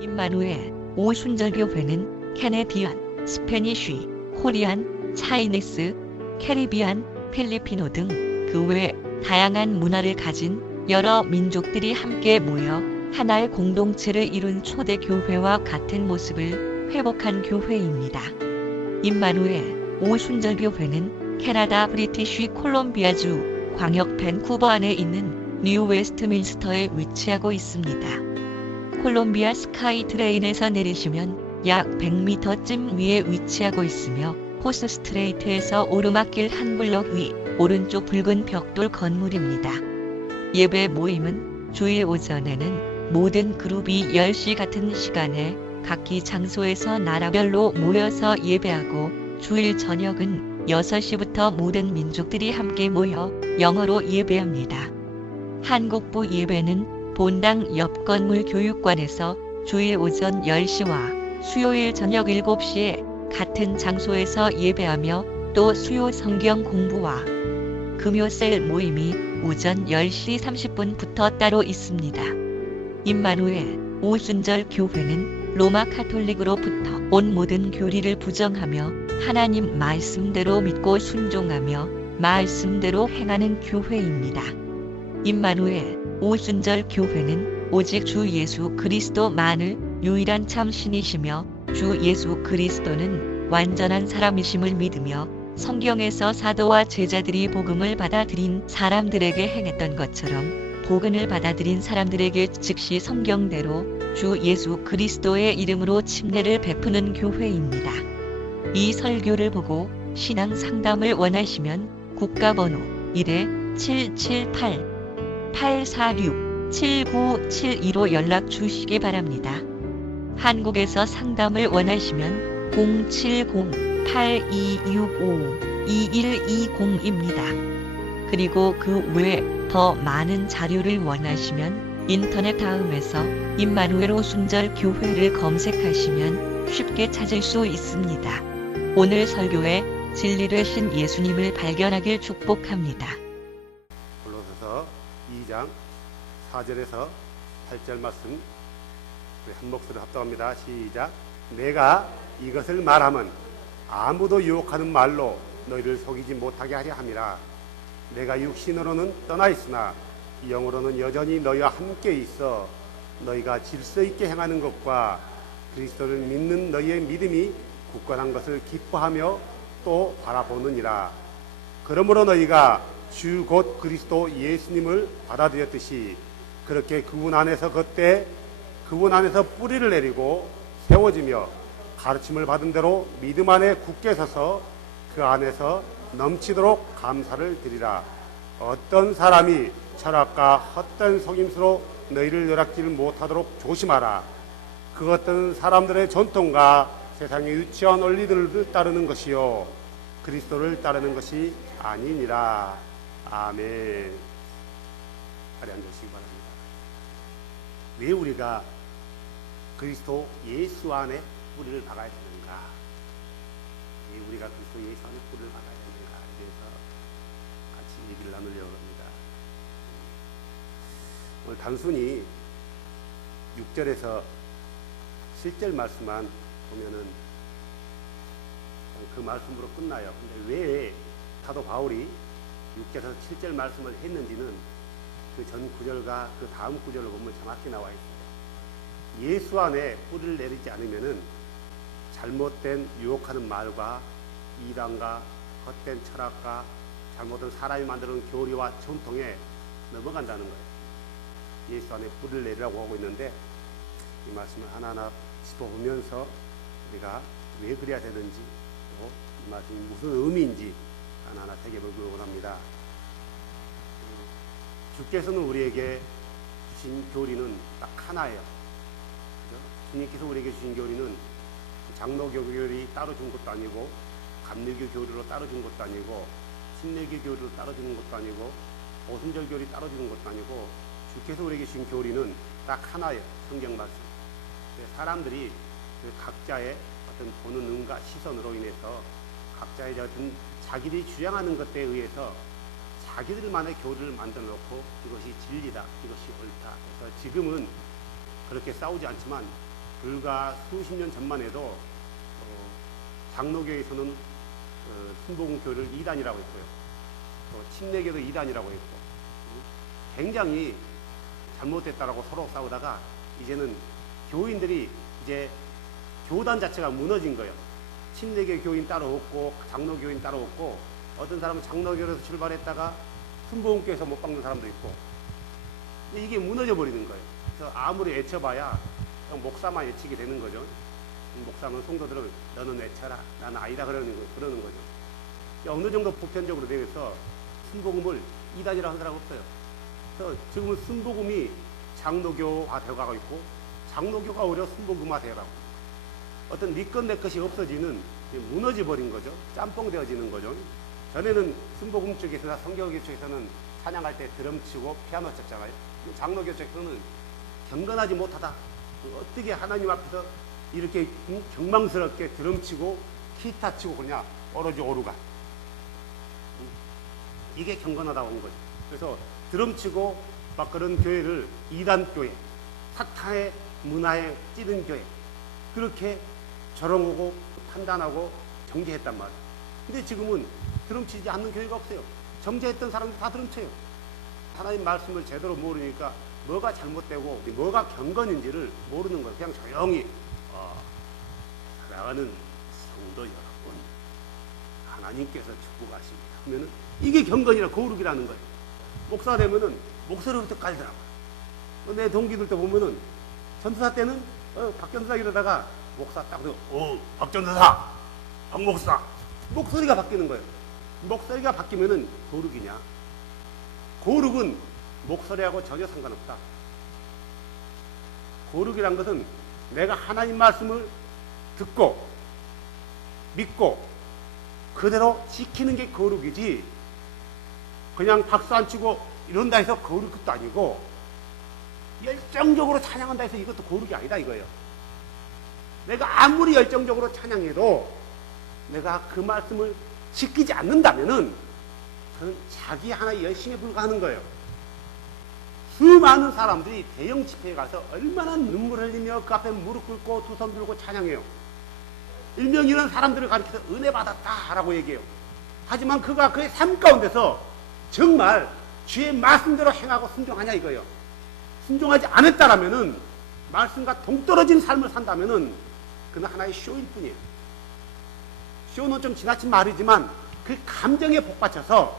임마누엘 오순절교회는 캐네디안, 스페니쉬, 코리안, 차이니스, 캐리비안, 필리피노 등 그 외 다양한 문화를 가진 여러 민족들이 함께 모여 하나의 공동체를 이룬 초대 교회와 같은 모습을 회복한 교회입니다. 임마누엘 오순절교회는 캐나다 브리티쉬 콜롬비아주 광역 밴쿠버 안에 있는 뉴 웨스트민스터에 위치하고 있습니다. 콜롬비아 스카이 트레인에서 내리시면 약 100m쯤 위에 위치하고 있으며 호스 스트레이트에서 오르막길 한 블록 위 오른쪽 붉은 벽돌 건물입니다. 예배 모임은 주일 오전에는 모든 그룹이 10시 같은 시간에 각기 장소에서 나라별로 모여서 예배하고 주일 저녁은 6시부터 모든 민족들이 함께 모여 영어로 예배합니다. 한국부 예배는 본당 옆 건물 교육관에서 주일 오전 10시와 수요일 저녁 7시에 같은 장소에서 예배하며 또 수요 성경 공부와 금요셀 모임이 오전 10시 30분부터 따로 있습니다. 임마누엘 오순절 교회는 로마 카톨릭으로부터 온 모든 교리를 부정하며 하나님 말씀대로 믿고 순종하며 말씀대로 행하는 교회입니다. 임마누엘 오순절 교회는 오직 주 예수 그리스도만을 유일한 참 신이시며 주 예수 그리스도는 완전한 사람이심을 믿으며 성경에서 사도와 제자들이 복음을 받아들인 사람들에게 행했던 것처럼 복음을 받아들인 사람들에게 즉시 성경대로 주 예수 그리스도의 이름으로 침례를 베푸는 교회입니다. 이 설교를 보고 신앙 상담을 원하시면 국가번호 1-778-846-7972로 연락 주시기 바랍니다. 한국에서 상담을 원하시면 070-8265-2120입니다. 그리고 그 외 더 많은 자료를 원하시면 인터넷 다음에서 임마누엘 오순절 교회를 검색하시면 쉽게 찾을 수 있습니다. 오늘 설교에 진리 되신 예수님을 발견하길 축복합니다. 골로새서 2장 4절에서 8절 말씀 한 목소리로 합독합니다. 시작. 내가 이것을 말하면 아무도 유혹하는 말로 너희를 속이지 못하게 하려 함이라. 내가 육신으로는 떠나 있으나 영으로는 여전히 너희와 함께 있어 너희가 질서 있게 행하는 것과 그리스도를 믿는 너희의 믿음이 굳건한 것을 기뻐하며 또 바라보느니라. 그러므로 너희가 주 곧 그리스도 예수님을 받아들였듯이 그렇게 그분 안에서 뿌리를 내리고 세워지며 가르침을 받은 대로 믿음 안에 굳게 서서 그 안에서 넘치도록 감사를 드리라. 어떤 사람이 철학과 헛된 속임수로 너희를 열악질 못하도록 조심하라. 그 어떤 사람들의 전통과 세상의 유치한 원리들을 따르는 것이요 그리스도를 따르는 것이 아니니라. 아멘. 자리 앉으시기 바랍니다. 왜 우리가 그리스도 예수 안에 뿌리를 박아야 되는가? 왜 우리가 그리스도 예수 안에 뿌리를 박아야 되는가에 대해서 같이 얘기를 나누려고 합니다. 오늘 단순히 6절에서 7절 말씀만 보면은 그 말씀으로 끝나요. 근데 왜 사도 바울이 6절에서 7절 말씀을 했는지는 그 전 구절과 그 다음 구절을 보면 정확히 나와 있습니다. 예수 안에 뿌리를 내리지 않으면은 잘못된 유혹하는 말과 이단과 헛된 철학과 잘못된 사람이 만드는 교리와 전통에 넘어간다는 거예요. 예수 안에 뿌리를 내리라고 하고 있는데 이 말씀을 하나하나 짚어보면서 우리가 왜 그래야 되는지 또 이 말씀이 무슨 의미인지 하나하나 새겨보기를 원합니다. 주께서는 우리에게 주신 교리는 딱 하나예요. 그죠? 주님께서 우리에게 주신 교리는 장로교 교리 따로 준 것도 아니고 감리교 교리로 따로 준 것도 아니고 신내교 교리로 따로 주는 것도 아니고 오순절 교리 따로 주는 것도 아니고 주께서 우리에게 주신 교리는 딱 하나예요. 성경 말씀. 사람들이 그 각자의 어떤 보는 눈과 시선으로 인해서 각자의 어떤 자기들이 주장하는 것에 의해서 자기들만의 교리를 만들어 놓고 이것이 진리다, 이것이 옳다. 그래서 지금은 그렇게 싸우지 않지만 불과 수십 년 전만 해도 장로교에서는 순복음 교회를 이단이라고 했고요. 또 침례교도 이단이라고 했고 굉장히 잘못됐다라고 서로 싸우다가 이제는 교인들이 이제 교단 자체가 무너진 거예요. 침례교 교인 따로 없고 장로 교인 따로 없고 어떤 사람은 장로교에서 출발했다가 순복음교에서 못 박는 사람도 있고 이게 무너져 버리는 거예요. 그래서 아무리 외쳐봐야 목사만 외치게 되는 거죠. 목사는 성도들을 너는 외쳐라 나는 아니다 그러는 거죠. 어느 정도 보편적으로 되어서 순복음을 이단이라고 하는 사람 없어요. 그래서 지금은 순복음이 장로교화 되어가고 있고 장로교가 오히려 순복음화 되어가고 어떤 니건 내 것이 없어지는 무너져 버린 거죠. 짬뽕 되어지는 거죠. 전에는 순복음 쪽에서나 성경교 쪽에서는 찬양할 때 드럼 치고 피아노 쳤잖아요. 장로교 쪽에서는 경건하지 못하다. 어떻게 하나님 앞에서 이렇게 경망스럽게 드럼 치고 기타 치고 그러냐. 오로지 오르가. 이게 경건하다고 한 거죠. 그래서 드럼 치고 막 그런 교회를 이단 교회, 사탄의 문화에 찌든 교회 그렇게 조롱하고 판단하고 정죄했단 말이에요. 근데 지금은 드럼 치지 않는 교회가 없어요. 정죄했던 사람들 다 드럼 쳐요. 하나님 말씀을 제대로 모르니까 뭐가 잘못되고 뭐가 경건인지를 모르는 거예요. 그냥 조용히 사랑하는 성도 여러분 하나님께서 축복하십니다 하면은 이게 경건이라 거룩이라는 거예요. 목사 되면은 목소리부터 깔더라고요. 내 동기들도 보면은 전도사 때는 박전도사 이러다가 목사 딱 박전도사 박 목사 목소리가 바뀌는 거예요. 목소리가 바뀌면은 거룩이냐? 거룩은 목소리하고 전혀 상관없다. 거룩이란 것은 내가 하나님 말씀을 듣고 믿고 그대로 지키는 게 거룩이지 그냥 박수 안 치고 이런다 해서 거룩 것도 아니고 열정적으로 찬양한다 해서 이것도 거룩이 아니다 이거예요. 내가 아무리 열정적으로 찬양해도 내가 그 말씀을 지키지 않는다면은 저는 자기 하나의 열심에 불과하는 거예요. 수많은 사람들이 대형 집회에 가서 얼마나 눈물 흘리며 그 앞에 무릎 꿇고 두 손 들고 찬양해요. 일명 이런 사람들을 가리켜서 은혜 받았다라고 얘기해요. 하지만 그가 그의 삶 가운데서 정말 주의 말씀대로 행하고 순종하냐 이거예요. 순종하지 않았다라면은 말씀과 동떨어진 삶을 산다면은 그는 하나의 쇼일 뿐이에요. 쇼는 좀 지나친 말이지만 그 감정에 복받쳐서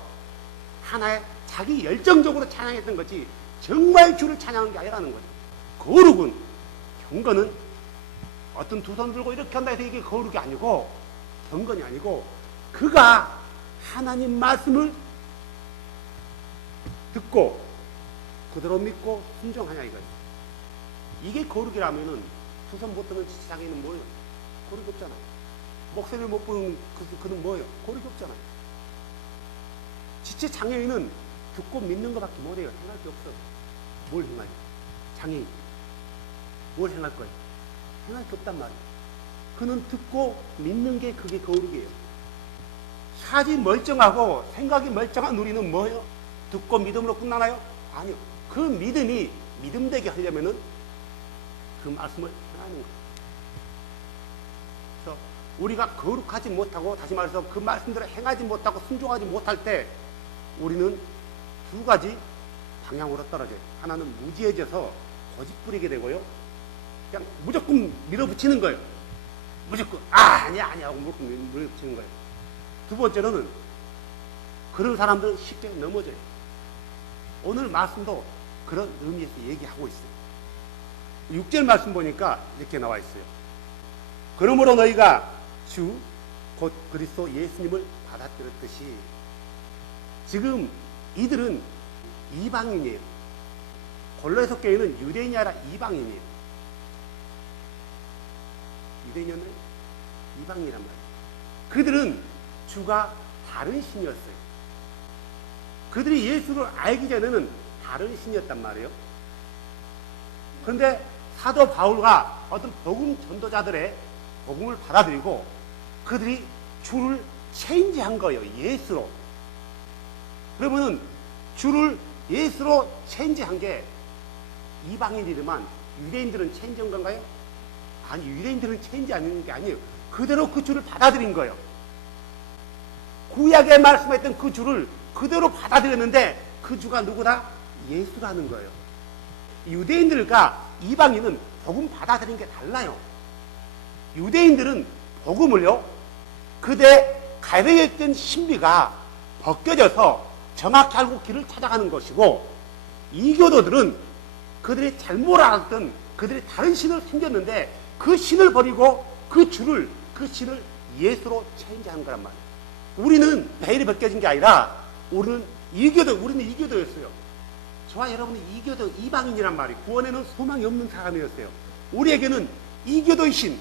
하나의 자기 열정적으로 찬양했던 거지 정말 주를 찬양하는 게 아니라는 거죠. 거룩은 경건은 어떤 두 손 들고 이렇게 한다 해서 이게 거룩이 아니고 경건이 아니고 그가 하나님 말씀을 듣고 그대로 믿고 순종하냐 이거예요. 이게 거룩이라면은 두 손 못 드는 지체장애는 뭐예요? 거룩이 없잖아요. 목소리를 못 부는 그는 뭐예요? 거룩이 없잖아요. 지체 장애인은 듣고 믿는 것밖에 못해요. 행할 게 없어. 뭘 행하요? 장애인. 뭘 행할 거예요? 행할 게 없단 말이에요. 그는 듣고 믿는 게 그게 거룩이에요. 사지 멀쩡하고 생각이 멀쩡한 우리는 뭐예요? 듣고 믿음으로 끝나나요? 아니요. 그 믿음이 믿음되게 하려면은 그 말씀을 행하는 거예요. 그래서 우리가 거룩하지 못하고 다시 말해서 그 말씀대로 행하지 못하고 순종하지 못할 때 우리는 두 가지 방향으로 떨어져요. 하나는 무지해져서 고집 부리게 되고요. 그냥 무조건 밀어붙이는 거예요. 무조건 아니야 하고 무조건 밀어붙이는 거예요. 두 번째로는 그런 사람들은 쉽게 넘어져요. 오늘 말씀도 그런 의미에서 얘기하고 있어요. 6절 말씀 보니까 이렇게 나와 있어요. 그러므로 너희가 주 곧 그리스도 예수님을 받아들였듯이 지금 이들은 이방인이에요. 골로새 교회는 유대인이 아니라 이방인이에요. 유대인이었나요? 이방인이란 말이에요. 그들은 주가 다른 신이었어요. 그들이 예수를 알기 전에는 다른 신이었단 말이에요. 그런데 사도 바울과 어떤 복음 전도자들의 복음을 받아들이고 그들이 주를 체인지한 거예요. 예수로. 그러면은 주를 예수로 체인지한 게 이방인이지만 유대인들은 체인지한 건가요? 아니, 유대인들은 체인지하는 게 아니에요. 그대로 그 주를 받아들인 거예요. 구약에 말씀했던 그 주를 그대로 받아들였는데 그 주가 누구다? 예수라는 거예요. 유대인들과 이방인은 복음 받아들인 게 달라요. 유대인들은 복음을요, 그대 가려져 있던 신비가 벗겨져서 정확히 알고 길을 찾아가는 것이고, 이교도들은 그들이 잘못 알았던 그들이 다른 신을 섬겼는데 그 신을 버리고 그 신을 예수로 체인지하는 거란 말이에요. 우리는 베일이 벗겨진 게 아니라 우리는 이교도였어요. 저와 여러분은 이교도, 이방인이란 말이에요. 구원에는 소망이 없는 사람이었어요. 우리에게는 이교도의 신,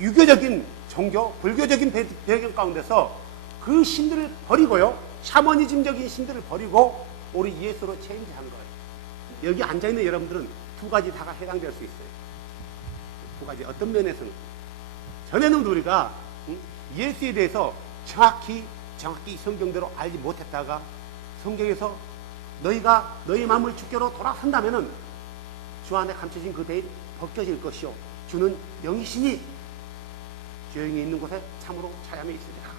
유교적인 종교, 불교적인 배경 가운데서 그 신들을 버리고요, 샤머니즘적인 신들을 버리고 우리 예수로 체인지한 거예요. 여기 앉아있는 여러분들은 두 가지 다가 해당될 수 있어요. 두 가지. 어떤 면에서는 전에는 우리가 예수에 대해서 정확히 성경대로 알지 못했다가 성경에서 너희가 너희 마음을 주께로 돌아선다면은 주 안에 감춰진 그 베일이 벗겨질 것이요, 주는 영이시니 조용히 있는 곳에 참으로 차ям이 있으리라.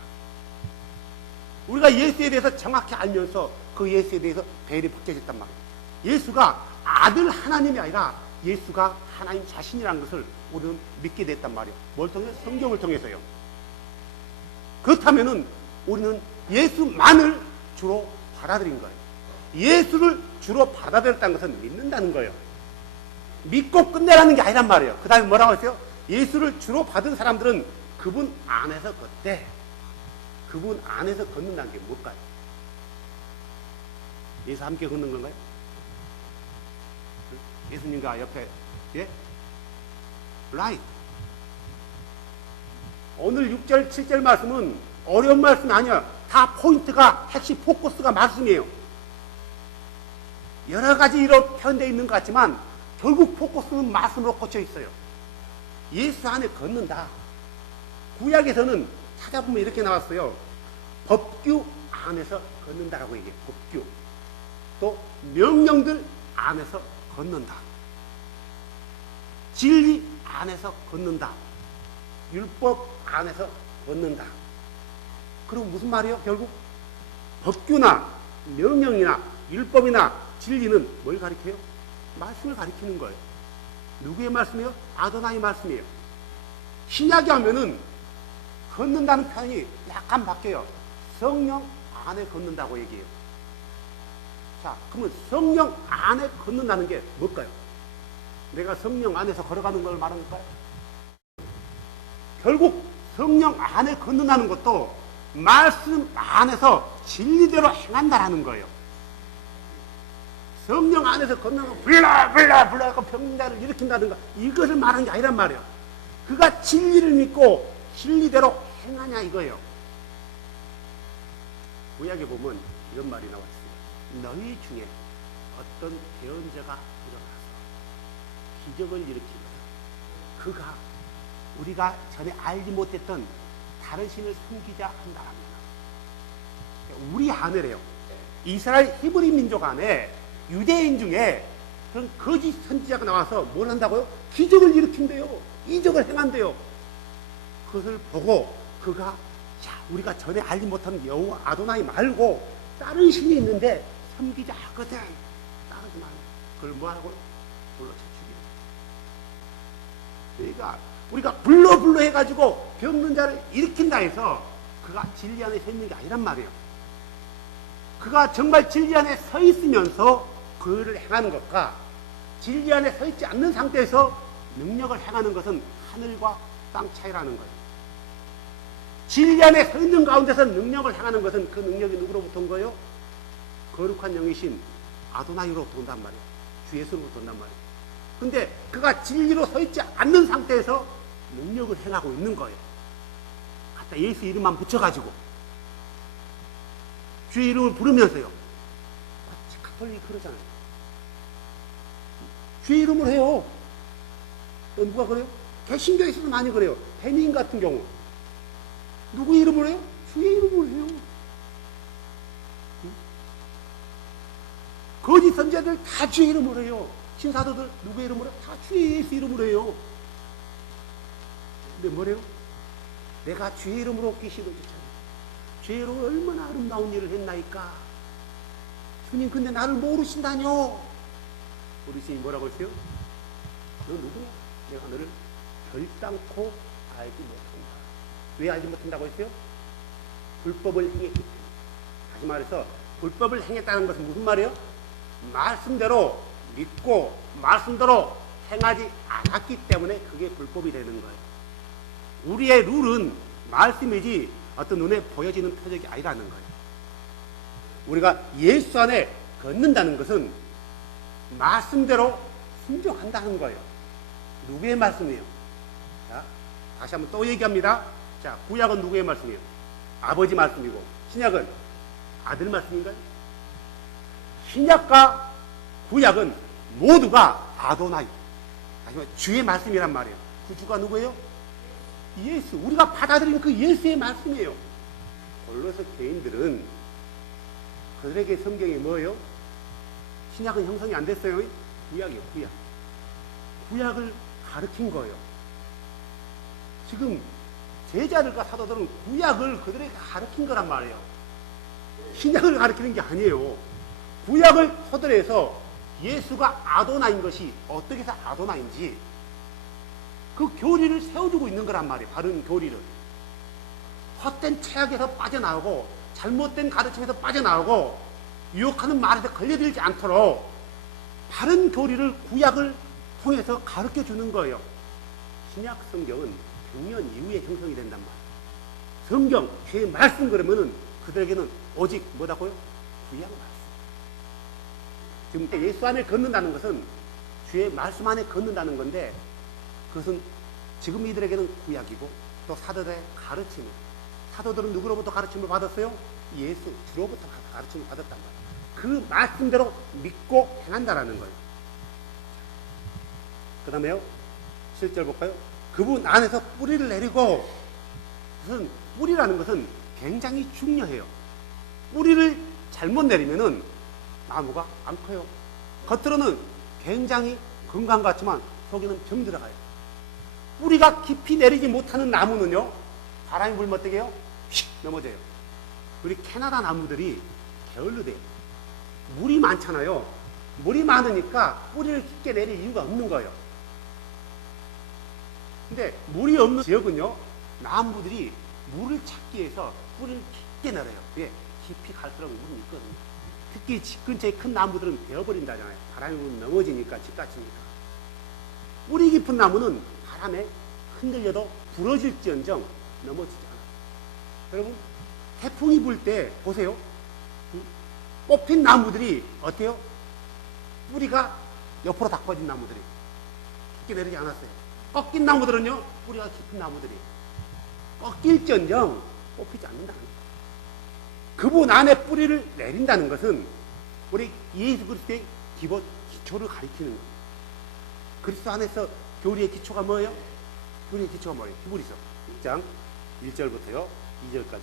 우리가 예수에 대해서 정확히 알면서 그 예수에 대해서 베일이 벗겨졌단 말이에요. 예수가 아들 하나님이 아니라 예수가 하나님 자신이라는 것을 우리는 믿게 됐단 말이에요. 뭘 통해? 성경을 통해서요. 그렇다면은 우리는 예수만을 주로 받아들인 거예요. 예수를 주로 받아들였다는 것은 믿는다는 거예요. 믿고 끝내라는 게 아니란 말이에요. 그 다음에 뭐라고 했어요? 예수를 주로 받은 사람들은 그분 안에서 걷대. 그분 안에서 걷는다는 게 뭘까요? 예수 함께 걷는 건가요? 예수님과 옆에, 예? 라이트. 오늘 6절, 7절 말씀은 어려운 말씀이 아니야. 다 포인트가, 핵심 포커스가 말씀이에요. 여러 가지 이로 표현되어 있는 것 같지만 결국 포커스는 말씀으로 꽂혀 있어요. 예수 안에 걷는다. 구약에서는 찾아보면 이렇게 나왔어요. 법규 안에서 걷는다라고 얘기해요. 법규. 또 명령들 안에서 걷는다. 진리 안에서 걷는다. 율법 안에서 걷는다. 그럼 무슨 말이에요? 결국 법규나 명령이나 율법이나 진리는 뭘 가리켜요? 말씀을 가리키는 거예요. 누구의 말씀이에요? 아도나이 말씀이에요. 신약에 하면은 걷는다는 표현이 약간 바뀌어요. 성령 안에 걷는다고 얘기해요. 자, 그러면 성령 안에 걷는다는 게 뭘까요? 내가 성령 안에서 걸어가는 걸 말하는 걸까요? 결국 성령 안에 걷는다는 것도 말씀 안에서 진리대로 행한다라는 거예요. 성령 안에서 걷는 불러 하고 병자를 일으킨다든가 이것을 말하는 게 아니란 말이에요. 그가 진리를 믿고 진리대로 행하냐 이거예요. 구약에 보면 이런 말이 나와 있습니다. 너희 중에 어떤 예언자가 일어나서 기적을 일으키거든 그가 우리가 전에 알지 못했던 다른 신을 숨기자 한다라면 우리 안에래요. 이스라엘 히브리 민족 안에 유대인 중에 그런 거짓 선지자가 나와서 뭘 한다고요? 기적을 일으킨대요. 이적을 행한대요. 그것을 보고 그가 자 우리가 전에 알지 못한 여호와 아도나이 말고 다른 신이 있는데 섬기자 하거든. 따르지 말고 그걸 뭐하고 불러쳐 죽이라. 그러니까 우리가 불러 해가지고 병든 자를 일으킨다 해서 그가 진리 안에 서 있는 게 아니란 말이에요. 그가 정말 진리 안에 서 있으면서 그를 행하는 것과 진리 안에 서 있지 않는 상태에서 능력을 행하는 것은 하늘과 땅 차이라는 거예요. 진리 안에 서 있는 가운데서 능력을 행하는 것은 그 능력이 누구로부터 온 거예요? 거룩한 영이신 아도나이로부터 온단 말이에요. 주 예수로부터 온단 말이에요. 근데 그가 진리로 서 있지 않는 상태에서 능력을 행하고 있는 거예요. 갖다 예수 이름만 붙여가지고 주의 이름을 부르면서요. 가톨릭이 그러잖아요. 주의 이름을 해요. 누가 그래요? 개신교에서도 많이 그래요. 배민 같은 경우 누구 이름을 해요? 주의 이름을 해요. 거짓 선지자들 다 주의 이름을 해요. 신사도들 누구 이름으로? 다 주의 예수 이름으로 해요. 근데 뭐래요? 내가 주의 이름으로 계시도 주잖아요. 주의 이름으로 얼마나 아름다운 일을 했나이까. 주님 근데 나를 모르신다뇨. 우리 주님이 뭐라고 했어요? 너 누구냐? 내가 너를 결단코 알지 못한다. 왜 알지 못한다고 했어요? 불법을 행했기 때문에. 다시 말해서 불법을 행했다는 것은 무슨 말이에요? 말씀대로 믿고 말씀대로 행하지 않았기 때문에 그게 불법이 되는 거예요. 우리의 룰은 말씀이지 어떤 눈에 보여지는 표적이 아니라는 거예요. 우리가 예수 안에 걷는다는 것은 말씀대로 순종한다는 거예요. 누구의 말씀이에요? 자, 다시 한번 또 얘기합니다. 자, 구약은 누구의 말씀이에요? 아버지 말씀이고, 신약은 아들 말씀인가요? 신약과 구약은 모두가 아도나이, 다시 말해 주의 말씀이란 말이에요. 그 주가 누구예요? 예수. 우리가 받아들이는 그 예수의 말씀이에요. 골로새 교인들은 그들에게 성경이 뭐예요? 신약은 형성이 안 됐어요. 구약이에요. 구약. 구약을 가르친 거예요. 지금 제자들과 사도들은 구약을 그들에게 가르친 거란 말이에요. 신약을 가르치는 게 아니에요. 구약을 서들에서 예수가 아도나인 것이 어떻게 해서 아도나인지 그 교리를 세워주고 있는 거란 말이에요. 바른 교리를. 헛된 체약에서 빠져나오고 잘못된 가르침에서 빠져나오고 유혹하는 말에서 걸려들지 않도록 바른 교리를 구약을 통해서 가르쳐 주는 거예요. 신약 성경은 100년 이후에 형성이 된단 말이에요. 성경, 주의 말씀 그러면은 그들에게는 오직 뭐라고요? 구약 말씀. 지금 예수 안에 걷는다는 것은 주의 말씀 안에 걷는다는 건데 그것은 지금 이들에게는 구약이고 또 사도들의 가르침이에요. 사도들은 누구로부터 가르침을 받았어요? 예수, 주로부터 가르침을 받았단 말이에요. 그 말씀대로 믿고 행한다라는 거예요. 그 다음에요, 7절 볼까요? 그분 안에서 뿌리를 내리고, 무슨 뿌리라는 것은 굉장히 중요해요. 뿌리를 잘못 내리면은 나무가 안 커요. 겉으로는 굉장히 건강 같지만 속에는 병 들어가요. 뿌리가 깊이 내리지 못하는 나무는요, 바람이 불면 어떻게 해요? 휙 넘어져요. 우리 캐나다 나무들이 게을러 돼요. 물이 많잖아요. 물이 많으니까 뿌리를 깊게 내릴 이유가 없는 거예요. 근데 물이 없는 지역은요, 나무들이 물을 찾기 위해서 뿌리를 깊게 내려요. 왜? 깊이 갈수록 물이 있거든요. 특히 집 근처에 큰 나무들은 베어버린다잖아요. 바람이 불면 넘어지니까, 집 다치니까. 뿌리 깊은 나무는 바람에 흔들려도 부러질지언정 넘어지지 않아요. 여러분, 태풍이 불 때 보세요. 뽑힌 나무들이 어때요? 뿌리가 옆으로 다 퍼진 나무들이 깊게 내리지 않았어요. 꺾인 나무들은요, 뿌리가 깊은 나무들이 꺾일지언정 뽑히지 않는다는 거예요. 그분 안에 뿌리를 내린다는 것은 우리 예수 그리스도의 기본 기초를 가리키는 거예요. 그리스도 안에서 교리의 기초가 뭐예요? 교리의 기초가 뭐예요? 히브리서 1장 1절부터요 2절까지.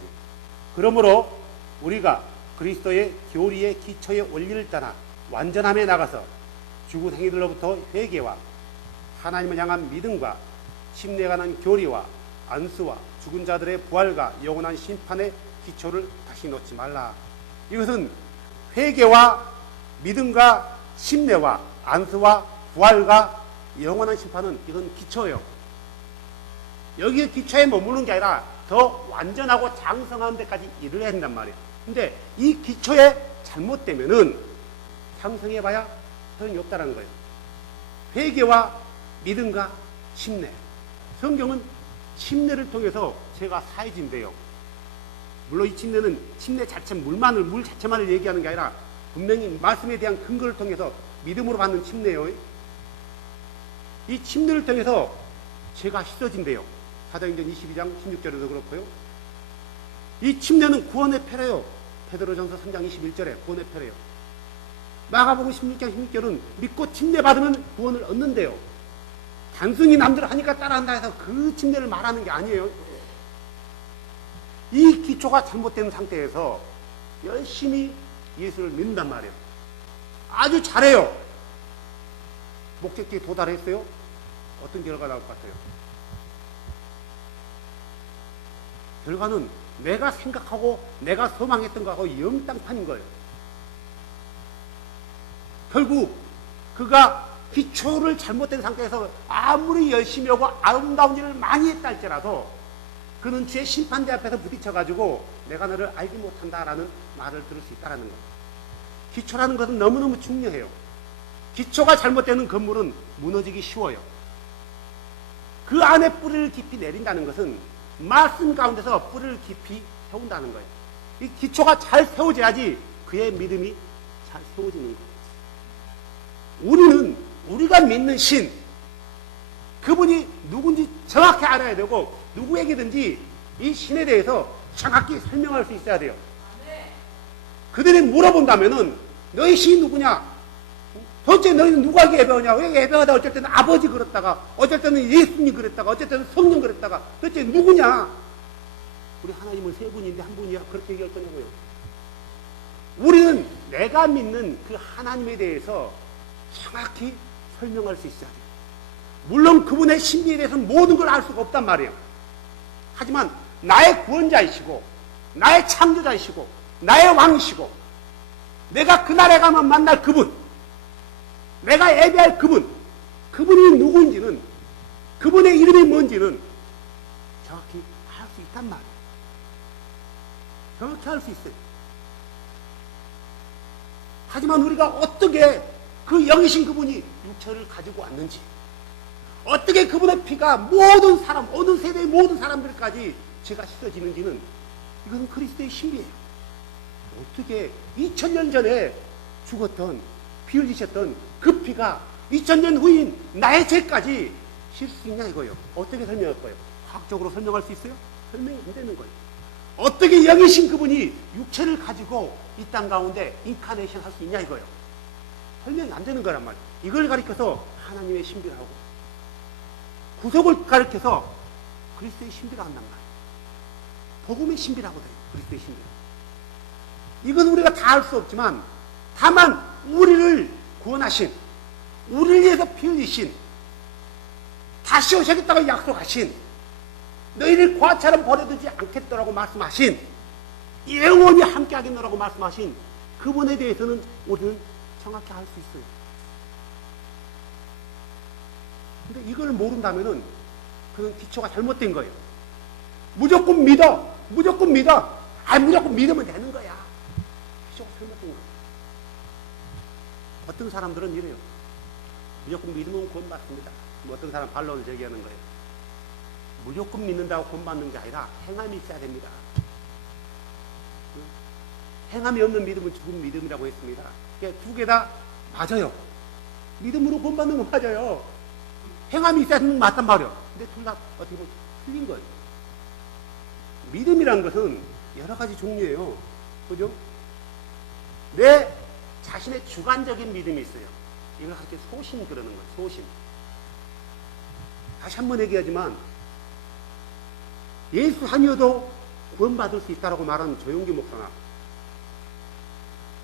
그러므로 우리가 그리스도의 교리의 기초의 원리를 따라 완전함에 나가서 죽은 행위들로부터 회개와 하나님을 향한 믿음과 심내에 관한 교리와 안수와 죽은 자들의 부활과 영원한 심판의 기초를 다시 놓지 말라. 이것은 회개와 믿음과 심내와 안수와 부활과 영원한 심판은 이건 기초예요. 여기에 기초에 머무는 게 아니라 더 완전하고 장성한 데까지 이르러야 한단 말이에요. 근데 이 기초에 잘못되면은 상승해봐야 소용이 없다는 거예요. 회개와 믿음과 심내. 성경은 침례를 통해서 제가 사해진대요. 물론 이 침례는 침례 자체 물 자체만을 얘기하는 게 아니라 분명히 말씀에 대한 근거를 통해서 믿음으로 받는 침례예요. 이 침례를 통해서 죄가 씻어진대요. 사도행전 22장 16절에도 그렇고요. 이 침례는 구원의 패래요. 베드로전서 3장 21절에 구원의 패래요. 마가복음 16장 16절은 믿고 침례 받으면 구원을 얻는데요. 단순히 남들 하니까 따라한다 해서 그 침례를 말하는 게 아니에요. 이 기초가 잘못된 상태에서 열심히 예수를 믿는단 말이에요. 아주 잘해요. 목적지에 도달했어요. 어떤 결과가 나올 것 같아요? 결과는 내가 생각하고 내가 소망했던 거하고 영땅판인 거예요. 결국 그가 기초를 잘못된 상태에서 아무리 열심히 하고 아름다운 일을 많이 했다 할지라도 그는 주의 심판대 앞에서 부딪혀가지고 내가 너를 알지 못한다라는 말을 들을 수 있다는 거예요. 기초라는 것은 너무너무 중요해요. 기초가 잘못되는 건물은 무너지기 쉬워요. 그 안에 뿌리를 깊이 내린다는 것은 말씀 가운데서 뿌리를 깊이 세운다는 거예요. 이 기초가 잘 세워져야지 그의 믿음이 잘 세워지는 거예요. 우리는 우리가 믿는 신, 그분이 누군지 정확히 알아야 되고 누구에게든지 이 신에 대해서 정확히 설명할 수 있어야 돼요. 그들이 물어본다면은 너희 신이 누구냐? 도대체 너희는 누구에게 예배하냐? 왜 예배하다 어쩔 때는 아버지 그랬다가 어쩔 때는 예수님 그랬다가 어쩔 때는 성령 그랬다가 도대체 누구냐? 우리 하나님은 세 분인데 한 분이야. 그렇게 얘기할 거냐고요. 우리는 내가 믿는 그 하나님에 대해서 정확히 설명할 수 있어야 돼요. 물론 그분의 신비에 대해서는 모든 걸 알 수가 없단 말이에요. 하지만 나의 구원자이시고 나의 창조자이시고 나의 왕이시고 내가 그날에 가면 만날 그분, 내가 예배할 그분이 누구인지는, 그분의 이름이 뭔지는 정확히 알 수 있단 말이에요. 정확히 알 수 있어요. 하지만 우리가 어떻게 그 영이신 그분이 육체를 가지고 왔는지, 어떻게 그분의 피가 모든 사람, 어느 세대의 모든 사람들까지 죄가 씻어지는지는 이것은 그리스도의 신비예요. 어떻게 2000년 전에 죽었던, 피 흘리셨던 그 피가 2000년 후인 나의 죄까지 실 수 있냐 이거예요. 어떻게 설명할 거예요? 과학적으로 설명할 수 있어요? 설명이 안 되는 거예요. 어떻게 영이신 그분이 육체를 가지고 이 땅 가운데 인카네이션 할 수 있냐 이거예요. 설명이 안 되는 거란 말이에요. 이걸 가리켜서 하나님의 신비라고, 구속을 가리켜서 그리스도의 신비라 한단 말이에요. 복음의 신비라고 돼요. 그리스도의 신비. 이건 우리가 다 알 수 없지만 다만 우리를 구원하신, 우리를 위해서 피 흘리신, 다시 오시겠다고 약속하신, 너희를 과처럼 버려두지 않겠더라고 말씀하신, 영원히 함께 하겠노라고 말씀하신 그분에 대해서는 우리는 정확히 알 수 있어요. 근데 이걸 모른다면은 그는 기초가 잘못된 거예요. 무조건 믿어. 무조건 믿어. 무조건 믿으면 되는 거야. 기초가 잘못된 거예요. 어떤 사람들은 이래요. 무조건 믿으면 구원받습니다. 어떤 사람 반론을 제기하는 거예요. 무조건 믿는다고 구원받는 게 아니라 행함이 있어야 됩니다. 행함이 없는 믿음은 죽은 믿음이라고 했습니다. 두 개 다 맞아요. 믿음으로 구원받는 건 맞아요. 행함이 있어야 되는 건 맞단 말이에요. 근데 둘 다 어떻게 보면 틀린 거예요. 믿음이라는 것은 여러 가지 종류예요. 그죠? 내 자신의 주관적인 믿음이 있어요. 이걸 그렇게 소신 그러는 거예요. 소신. 다시 한번 얘기하지만 예수 아니어도 구원받을 수 있다고 말하는 조용기 목사나,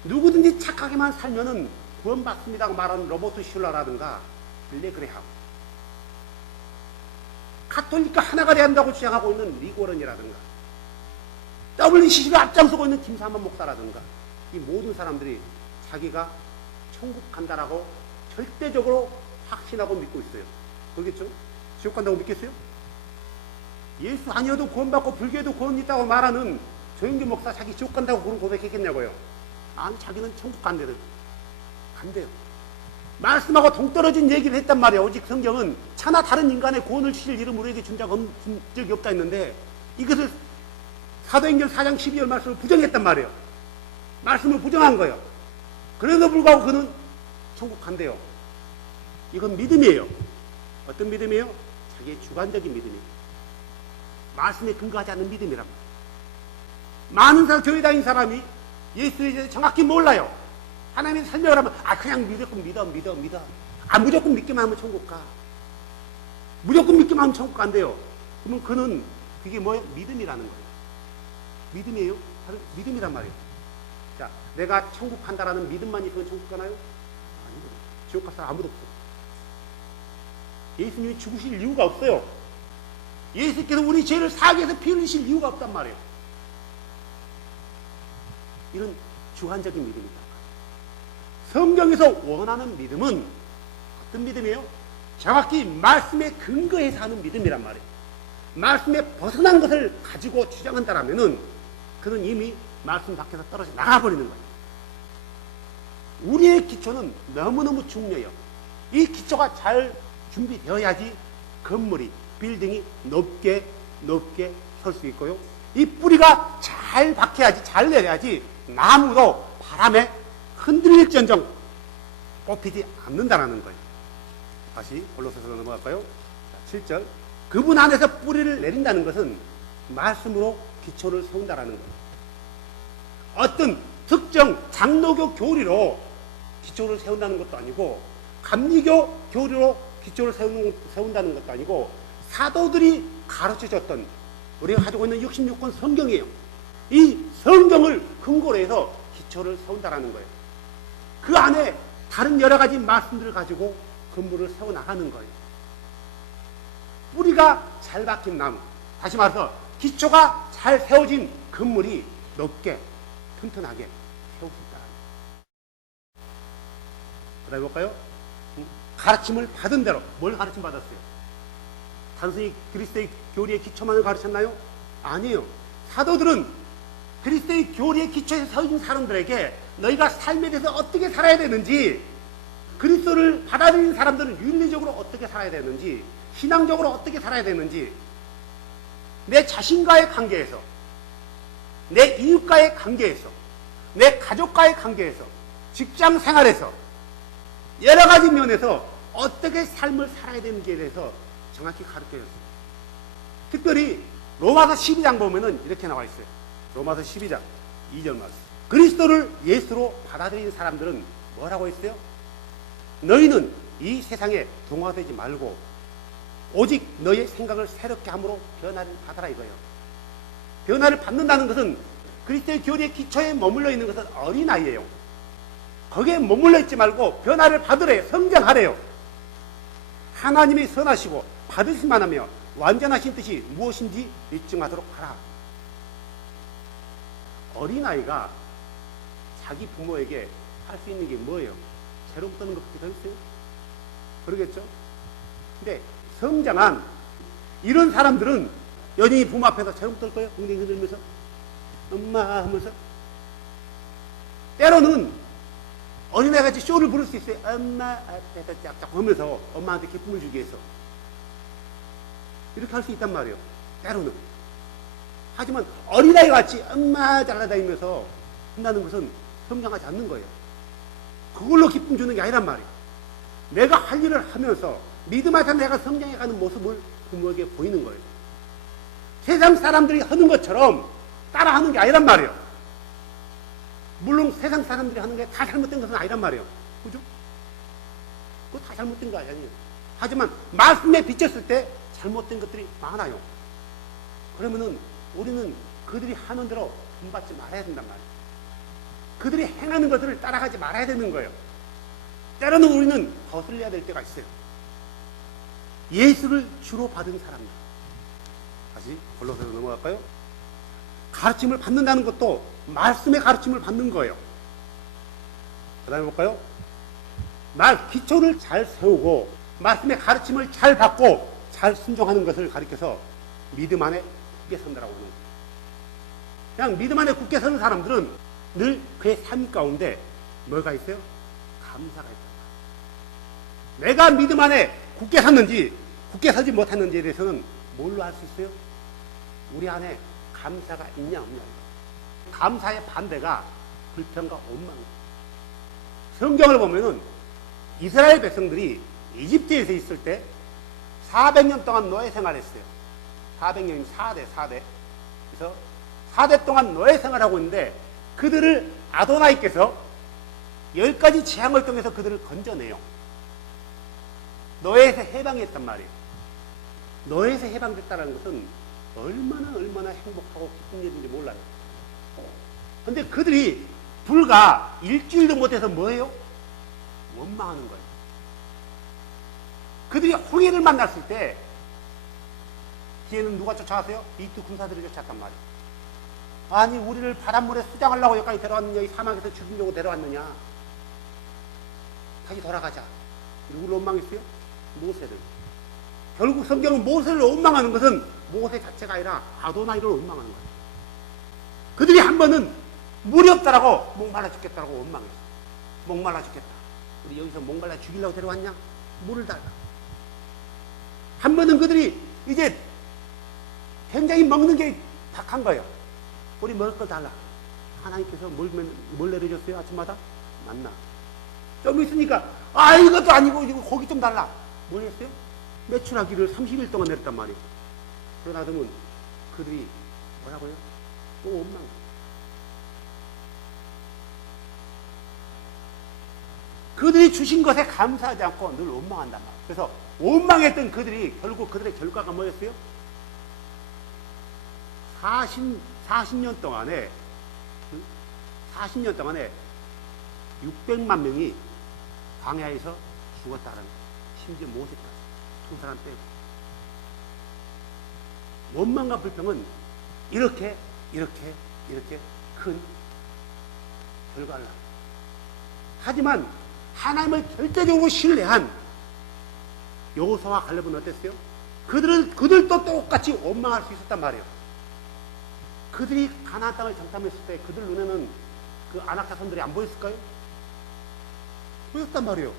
누구든지 착하게만 살면은 구원받습니다고 말하는 로버트 슐러라든가 빌리 그레하고, 가톨릭과 하나가 돼야 한다고 주장하고 있는 리고런이라든가, WCC를 앞장서고 있는 김사만 목사라든가, 이 모든 사람들이 자기가 천국 간다라고 절대적으로 확신하고 믿고 있어요. 그러겠죠? 지옥 간다고 믿겠어요? 예수 아니어도 구원받고 불교에도 구원 있다고 말하는 조영기 목사 자기 지옥 간다고 그런 고백했겠냐고요? 아니, 자기는 천국 간대요. 간대요. 말씀하고 동떨어진 얘기를 했단 말이에요. 오직 성경은 차나 다른 인간의 구원을 주실 이름 우리에게 준 적이 없다 했는데 이것을 사도행전 4장 12절 말씀을 부정했단 말이에요. 말씀을 부정한 거예요. 그래도 불구하고 그는 천국 간대요. 이건 믿음이에요. 어떤 믿음이에요? 자기의 주관적인 믿음이에요. 말씀에 근거하지 않는 믿음이란 말이에요. 많은 사람, 교회 다닌 사람이 예수에 대해서 정확히 몰라요. 하나님이 설명을 하면 그냥 무조건 믿어. 무조건 믿기만 하면 천국 가. 무조건 믿기만 하면 천국 간대요. 그러면 그는 그게 뭐예요? 믿음이라는 거예요. 믿음이에요? 믿음이란 말이에요. 자, 내가 천국 간다라는 믿음만 있으면 천국 가나요? 아니요. 지옥 갈 사람 아무도 없어요. 예수님이 죽으실 이유가 없어요. 예수께서 우리 죄를 사하기 위해서 피 흘리실 이유가 없단 말이에요. 이런 주관적인 믿음이다. 성경에서 원하는 믿음은 어떤 믿음이에요? 정확히 말씀에 근거해서 하는 믿음이란 말이에요. 말씀에 벗어난 것을 가지고 주장한다라면은 그는 이미 말씀 밖에서 떨어져 나가버리는 거예요. 우리의 기초는 너무너무 중요해요. 이 기초가 잘 준비되어야지 건물이, 빌딩이 높게 설 수 있고요. 이 뿌리가 잘 박혀야지, 잘 내려야지 나무도 바람에 흔들릴지언정 뽑히지 않는다라는 거예요. 다시 골로새서로 넘어갈까요? 7절. 그분 안에서 뿌리를 내린다는 것은 말씀으로 기초를 세운다라는 거예요. 어떤 특정 장로교 교리로 기초를 세운다는 것도 아니고, 감리교 교리로 기초를 세운다는 것도 아니고, 사도들이 가르쳐줬던 우리가 가지고 있는 66권 성경이에요. 이 성경을 근거로 해서 기초를 세운다라는 거예요. 그 안에 다른 여러 가지 말씀들을 가지고 건물을 세워나가는 거예요. 뿌리가 잘 박힌 나무, 다시 말해서 기초가 잘 세워진 건물이 높게 튼튼하게 세울 수 있다. 그다음에 볼까요? 가르침을 받은 대로. 뭘 가르침 받았어요? 단순히 그리스도의 교리의 기초만을 가르쳤나요? 아니에요. 사도들은 그리스도의 교리의 기초에 서 있는 사람들에게 너희가 삶에 대해서 어떻게 살아야 되는지, 그리스도를 받아들이는 사람들은 윤리적으로 어떻게 살아야 되는지, 신앙적으로 어떻게 살아야 되는지, 내 자신과의 관계에서, 내 이웃과의 관계에서, 내 가족과의 관계에서, 직장 생활에서, 여러 가지 면에서 어떻게 삶을 살아야 되는지에 대해서 정확히 가르쳐줬어요. 특별히 로마서 12장 보면은 이렇게 나와 있어요. 로마서 12장 2절 말씀. 그리스도를 예수로 받아들이는 사람들은 뭐라고 했어요? 너희는 이 세상에 동화되지 말고 오직 너의 생각을 새롭게 함으로 변화를 받아라 이거예요. 변화를 받는다는 것은 그리스도의 교리의 기초에 머물러 있는 것은 어린아이예요. 거기에 머물러 있지 말고 변화를 받으래요. 성장하래요. 하나님이 선하시고 받으실만 하며 완전하신 뜻이 무엇인지 입증하도록 하라. 어린아이가 자기 부모에게 할 수 있는 게 뭐예요? 재롱 떠는 것밖에 더 있어요? 그러겠죠? 근데 성장한 이런 사람들은 여전히 부모 앞에서 재롱 떨 거예요? 엉덩이 흔들면서 엄마 하면서. 때로는 어린애같이 쇼를 부를 수 있어요. 엄마 앞에서 짝짝 하면서 엄마한테 기쁨을 주기 위해서 이렇게 할 수 있단 말이에요. 때로는. 하지만 어린아이같이 엄마 잘라다니면서 한다는 것은 성장하지 않는 거예요. 그걸로 기쁨 주는 게 아니란 말이에요. 내가 할 일을 하면서 믿음 안에서 내가 성장해가는 모습을 부모에게 보이는 거예요. 세상 사람들이 하는 것처럼 따라하는 게 아니란 말이에요. 물론 세상 사람들이 하는 게 다 잘못된 것은 아니란 말이에요. 그죠? 그거 다 잘못된 거 아니에요. 하지만 말씀에 비쳤을 때 잘못된 것들이 많아요. 그러면은 우리는 그들이 하는 대로 본받지 말아야 된단 말이에요. 그들이 행하는 것들을 따라가지 말아야 되는 거예요. 때로는 우리는 거슬려야 될 때가 있어요. 예수를 주로 받은 사람들. 다시 골로새로 넘어갈까요? 가르침을 받는다는 것도 말씀의 가르침을 받는 거예요. 그 다음에 볼까요? 기초를 잘 세우고 말씀의 가르침을 잘 받고 잘 순종하는 것을 가리켜서 믿음 안에 굳게 선다라고 하는 거예요. 그냥 믿음 안에 굳게 서는 사람들은 늘 그의 삶 가운데 뭐가 있어요? 감사가 있다. 내가 믿음 안에 굳게 섰는지 굳게 서지 못했는지에 대해서는 뭘로 알 수 있어요? 우리 안에 감사가 있냐 없냐. 감사의 반대가 불평과 원망. 성경을 보면은 이스라엘 백성들이 이집트에서 있을 때 400년 동안 노예 생활했어요. 400년이면 4대. 그래서 4대 동안 노예 생활하고 있는데 그들을 아도나이께서 10가지 재앙을 통해서 그들을 건져내요. 노예에서 해방했단 말이에요. 노예에서 해방됐다는 것은 얼마나 행복하고 기쁜 일인지 몰라요. 근데 그들이 불과 일주일도 못해서 뭐예요? 원망하는 거예요. 그들이 홍해를 만났을 때 뒤에는 누가 쫓아왔어요? 이투 군사들이 쫓아왔단 말이에요. 아니 우리를 바닷물에 수장하려고 여기까지 데려왔느냐, 이 사막에서 죽이려고 데려왔느냐. 다시 돌아가자. 누구를 원망했어요? 모세를. 결국 성경은 모세를 원망하는 것은 모세 자체가 아니라 아도나이를 원망하는 거예요. 그들이 한 번은 물이 없다라고 목말라 죽겠다라고 원망했어. 목말라 죽겠다. 우리 여기서 목말라 죽이려고 데려왔냐? 물을 달라. 한 번은 그들이 이제 굉장히 먹는 게 탁한 거예요. 우리 먹을 걸 달라. 하나님께서 뭘 내려줬어요? 아침마다? 만나. 좀 있으니까 이것도 아니고 이거 고기 좀 달라. 뭘 했어요? 매출하기를 30일 동안 내렸단 말이에요. 그러나 그러면 그들이 뭐라고요? 또 원망. 그들이 주신 것에 감사하지 않고 늘 원망한단 말이에요. 그래서 원망했던 그들이 결국 그들의 결과가 뭐였어요? 40년 동안에 600만 명이 광야에서 죽었다는 거예요. 심지어 모세까지 두 사람 빼고. 원망과 불평은 이렇게 큰 결과를 낳아요. 하지만 하나님을 절대적으로 신뢰한 여호수아와 갈렙은 어땠어요? 그들도 똑같이 원망할 수 있었단 말이에요. 그들이 가나안 땅을 정탐했을 때 그들 눈에는 그 아낙 자손들이 안 보였을까요? 보였단 말이에요.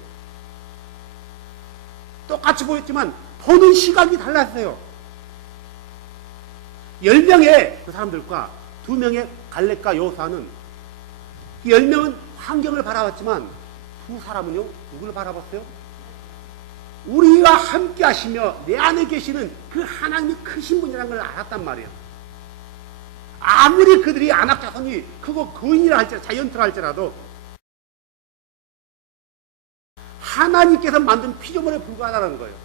똑같이 보였지만 보는 시각이 달랐어요. 10명의 그 사람들과 2명의 갈렙과 여호수아는 10명은 환경을 바라봤지만 두 사람은요, 누구를 바라봤어요? 우리와 함께 하시며 내 안에 계시는 그 하나님이 크신 분이라는 걸 알았단 말이에요. 아무리 그들이 아낙 자손이 크고 거인이라 할지라도, 자이언트라 할지라도 하나님께서 만든 피조물에 불과하다는 거예요.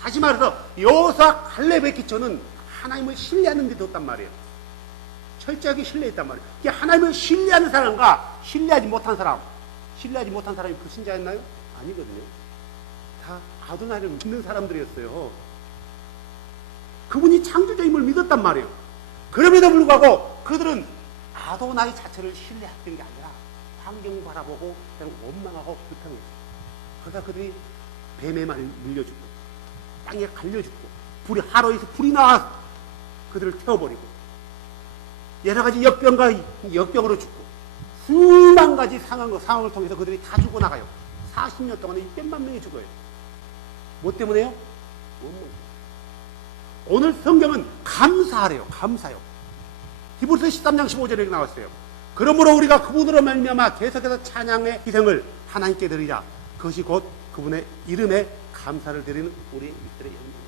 다시 말해서 여호수아 갈렙의 기초는 하나님을 신뢰하는 데 뒀단 말이에요. 철저하게 신뢰했단 말이에요. 이게 하나님을 신뢰하는 사람과 신뢰하지 못한 사람이 불신자였나요? 아니거든요. 다 아도나이를 믿는 사람들이었어요. 그분이 창조주임을 믿었단 말이에요. 그럼에도 불구하고 그들은 아도나이 자체를 신뢰했던 게 아니라 환경 바라보고 그냥 원망하고 불평했어요. 그러다 그들이 뱀에 물려 죽고 땅에 갈려 죽고 하로에서 불이 나와 그들을 태워버리고 여러 가지 역병으로 죽고 수만 가지 상황을 통해서 그들이 다 죽어나가요. 40년 동안에 600만 명이 죽어요. 뭐 때문에요? 오늘 성경은 감사하래요. 감사요. 히브리서 13장 15절에 이렇게 나왔어요. 그러므로 우리가 그분으로 말미암아 계속해서 찬양의 희생을 하나님께 드리자. 그것이 곧 그분의 이름에 감사를 드리는 우리의 일들의 영광입니다.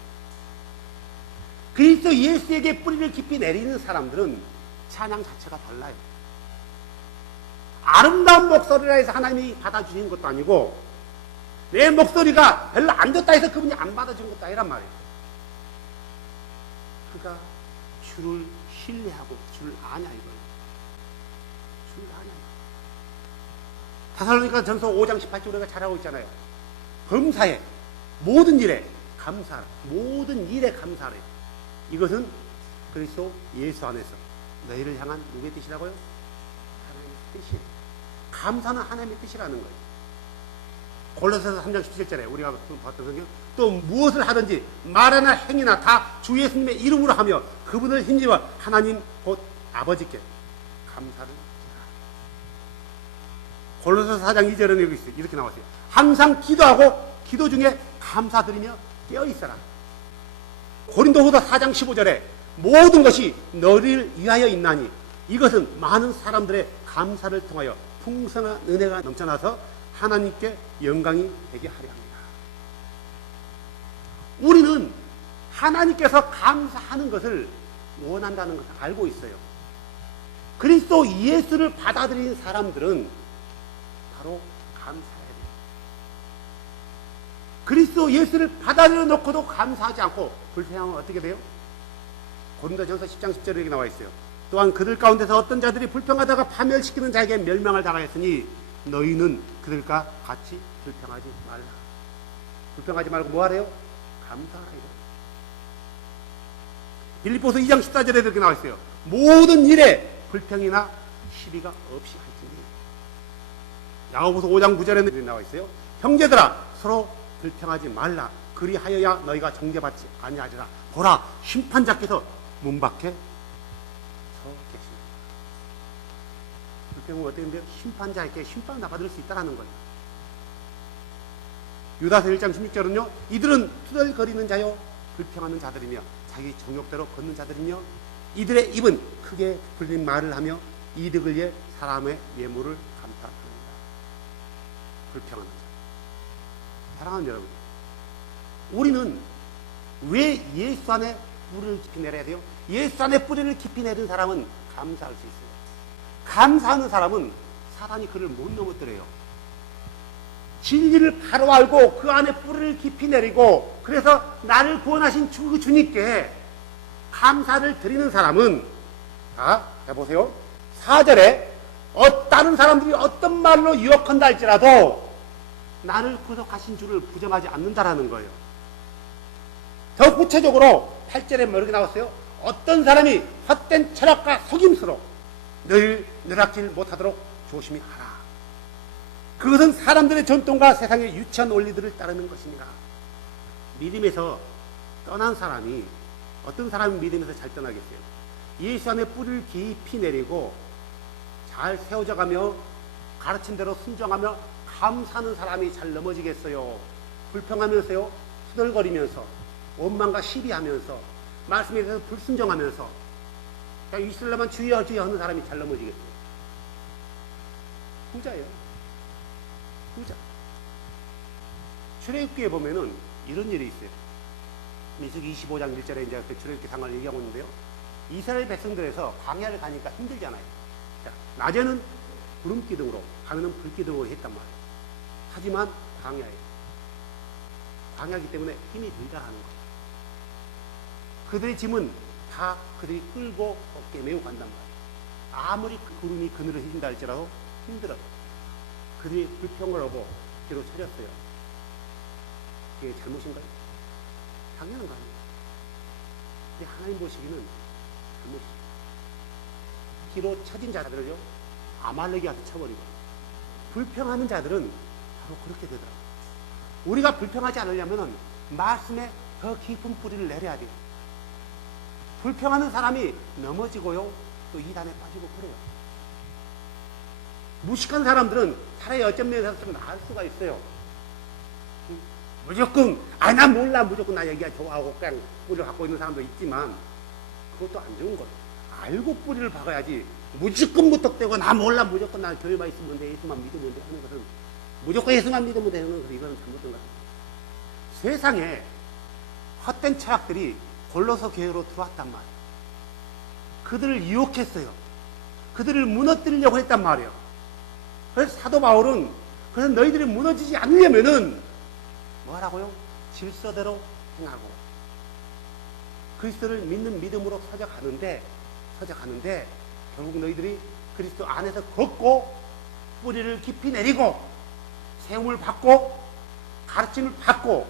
그리스도 예수에게 뿌리를 깊이 내리는 사람들은 찬양 자체가 달라요. 아름다운 목소리라 해서 하나님이 받아주시는 것도 아니고 내 목소리가 별로 안 좋다 해서 그분이 안 받아주는 것도 아니란 말이에요. 그가 주를 신뢰하고 주를 아냐 이거예요. 주를 아냐. 데살로니가 전서 5장 18절 우리가 잘 알고 있잖아요. 범사에 모든 일에 감사하라. 모든 일에 감사하라. 이것은 그리스도 예수 안에서 너희를 향한 누구의 뜻이라고요? 하나님의 뜻이에요. 감사는 하나님의 뜻이라는 거예요. 골로새서 3장 17절에 우리가 봤던 성경, 또 무엇을 하든지 말이나 행위나 다 주 예수님의 이름으로 하며 그분을 힘입어 하나님 곧 아버지께 감사를 드리라. 골로새서 4장 2절에는 이렇게 나왔어요. 항상 기도하고 기도 중에 감사드리며 깨어있어라. 고린도후서 4장 15절에 모든 것이 너를 위하여 있나니 이것은 많은 사람들의 감사를 통하여 풍성한 은혜가 넘쳐나서 하나님께 영광이 되게 하려 합니다. 우리는 하나님께서 감사하는 것을 원한다는 것을 알고 있어요. 그리스도 예수를 받아들인 사람들은 바로 감사해야 돼요. 그리스도 예수를 받아들여 놓고도 감사하지 않고 불평하면 어떻게 돼요? 고린도전서 10장 10절에 이렇게 나와 있어요. 또한 그들 가운데서 어떤 자들이 불평하다가 파멸시키는 자에게 멸망을 당하였으니 너희는 그들과 같이 불평하지 말라. 불평하지 말고 뭐 하래요? 감사하라 이거. 빌립보서 2장 14절에 이렇게 나와 있어요. 모든 일에 불평이나 시비가 없이 할지니. 야고보서 5장 9절에 이렇게 나와 있어요. 형제들아 서로 불평하지 말라. 그리하여야 너희가 정죄받지 아니하리라. 보라 심판자께서 문 밖에 서 계십니다. 불평은 어떻게 되는데요? 심판자에게 심판을 받을 수 있다는 거예요. 유다서 1장 16절은요. 이들은 투덜거리는 자요 불평하는 자들이며 자기 정욕대로 걷는 자들이며 이들의 입은 크게 불린 말을 하며 이득을 위해 사람의 예물을 감탄합니다. 불평하는 자. 사랑하는 여러분, 우리는 왜 예수 안에 뿌리를 깊이 내려야 돼요? 예수 안에 뿌리를 깊이 내린 사람은 감사할 수 있어요. 감사하는 사람은 사단이 그를 못 넘어뜨려요. 진리를 바로 알고 그 안에 뿌리를 깊이 내리고 그래서 나를 구원하신 그 주님께 감사를 드리는 사람은, 자, 해보세요. 4절에 다른 사람들이 어떤 말로 유혹한다 할지라도 나를 구속하신 주를 부정하지 않는다라는 거예요. 더 구체적으로 8절에 뭐 이렇게 나왔어요? 어떤 사람이 헛된 철학과 속임수로 늘 늘락질 못하도록 조심히 하라. 그것은 사람들의 전통과 세상의 유치한 원리들을 따르는 것입니다. 믿음에서 떠난 사람이, 어떤 사람이 믿음에서 잘 떠나겠어요? 예수 안에 뿌리를 깊이 내리고 잘 세워져가며 가르친 대로 순종하며 감사하는 사람이 잘 넘어지겠어요? 불평하면서요, 후덜거리면서 원망과 시비하면서 말씀에 대해서 불순종하면서 그냥 있으려면 주의하는 사람이 잘 넘어지겠어요? 부자예요. 부자. 출애굽기에 보면은 이런 일이 있어요. 민수기 25장 1절에 이제 그 출애굽기 상을 얘기하고 있는데요. 이스라엘 백성들에서 광야를 가니까 힘들잖아요. 자, 낮에는 구름 기둥으로, 밤에는 불 기둥으로 했단 말이에요. 하지만 광야이기 때문에 힘이 들다라는 거예요. 그들의 짐은 다 그들이 끌고 어깨에 메고 간단 말이에요. 아무리 그 구름이 그늘을 휘진다 할지라도 힘들어요. 그들이 불평을 하고 뒤로 처렸어요. 그게 잘못인가요? 당연한 거 아니에요. 근데 하나님 보시기는 잘못이에요. 뒤로 처진 자들을요, 아말렉이 와서 쳐버리고, 불평하는 자들은 바로 그렇게 되더라고요. 우리가 불평하지 않으려면 말씀에 더 깊은 뿌리를 내려야 돼요. 불평하는 사람이 넘어지고요, 또 이단에 빠지고 그래요. 무식한 사람들은 차라리 어떤 면에서 좀 나을 수가 있어요. 무조건, 난 몰라, 무조건 나 얘기가 좋아하고 그냥 뿌리를 갖고 있는 사람도 있지만, 그것도 안 좋은 거예요. 알고 뿌리를 박아야지, 무조건 무턱대고 나 몰라, 무조건 나 교회만 있으면 돼, 예수만 믿으면 돼 하는 것은, 무조건 예수만 믿으면 되는 것은 이거는 잘못된 것 같아요. 세상에 헛된 철학들이 골로새 교회로 들어왔단 말이에요. 그들을 유혹했어요. 그들을 무너뜨리려고 했단 말이에요. 그래서 사도 바울은, 그래서 너희들이 무너지지 않으려면은 뭐라고요? 질서대로 행하고 그리스도를 믿는 믿음으로 서져가는데 결국 너희들이 그리스도 안에서 걷고 뿌리를 깊이 내리고 세움을 받고 가르침을 받고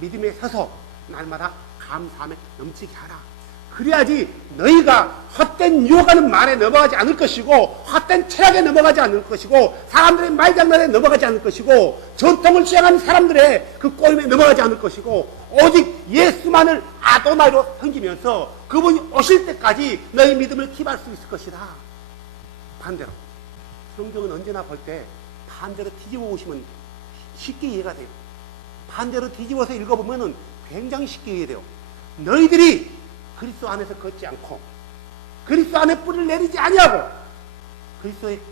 믿음에 서서 날마다 감사함에 넘치게 하라. 그래야지 너희가 헛된 유혹하는 말에 넘어가지 않을 것이고, 헛된 철학에 넘어가지 않을 것이고, 사람들의 말장난에 넘어가지 않을 것이고, 전통을 수행하는 사람들의 그 꼬임에 넘어가지 않을 것이고, 오직 예수만을 아도나이로 섬기면서 그분이 오실 때까지 너희 믿음을 기할 수 있을 것이다. 반대로 성경은 언제나 볼 때 반대로 뒤집어 보시면 쉽게 이해가 돼요. 반대로 뒤집어서 읽어보면 굉장히 쉽게 이해돼요. 너희들이 그리스도 안에서 걷지 않고 그리스도 안에 뿌리를 내리지 아니하고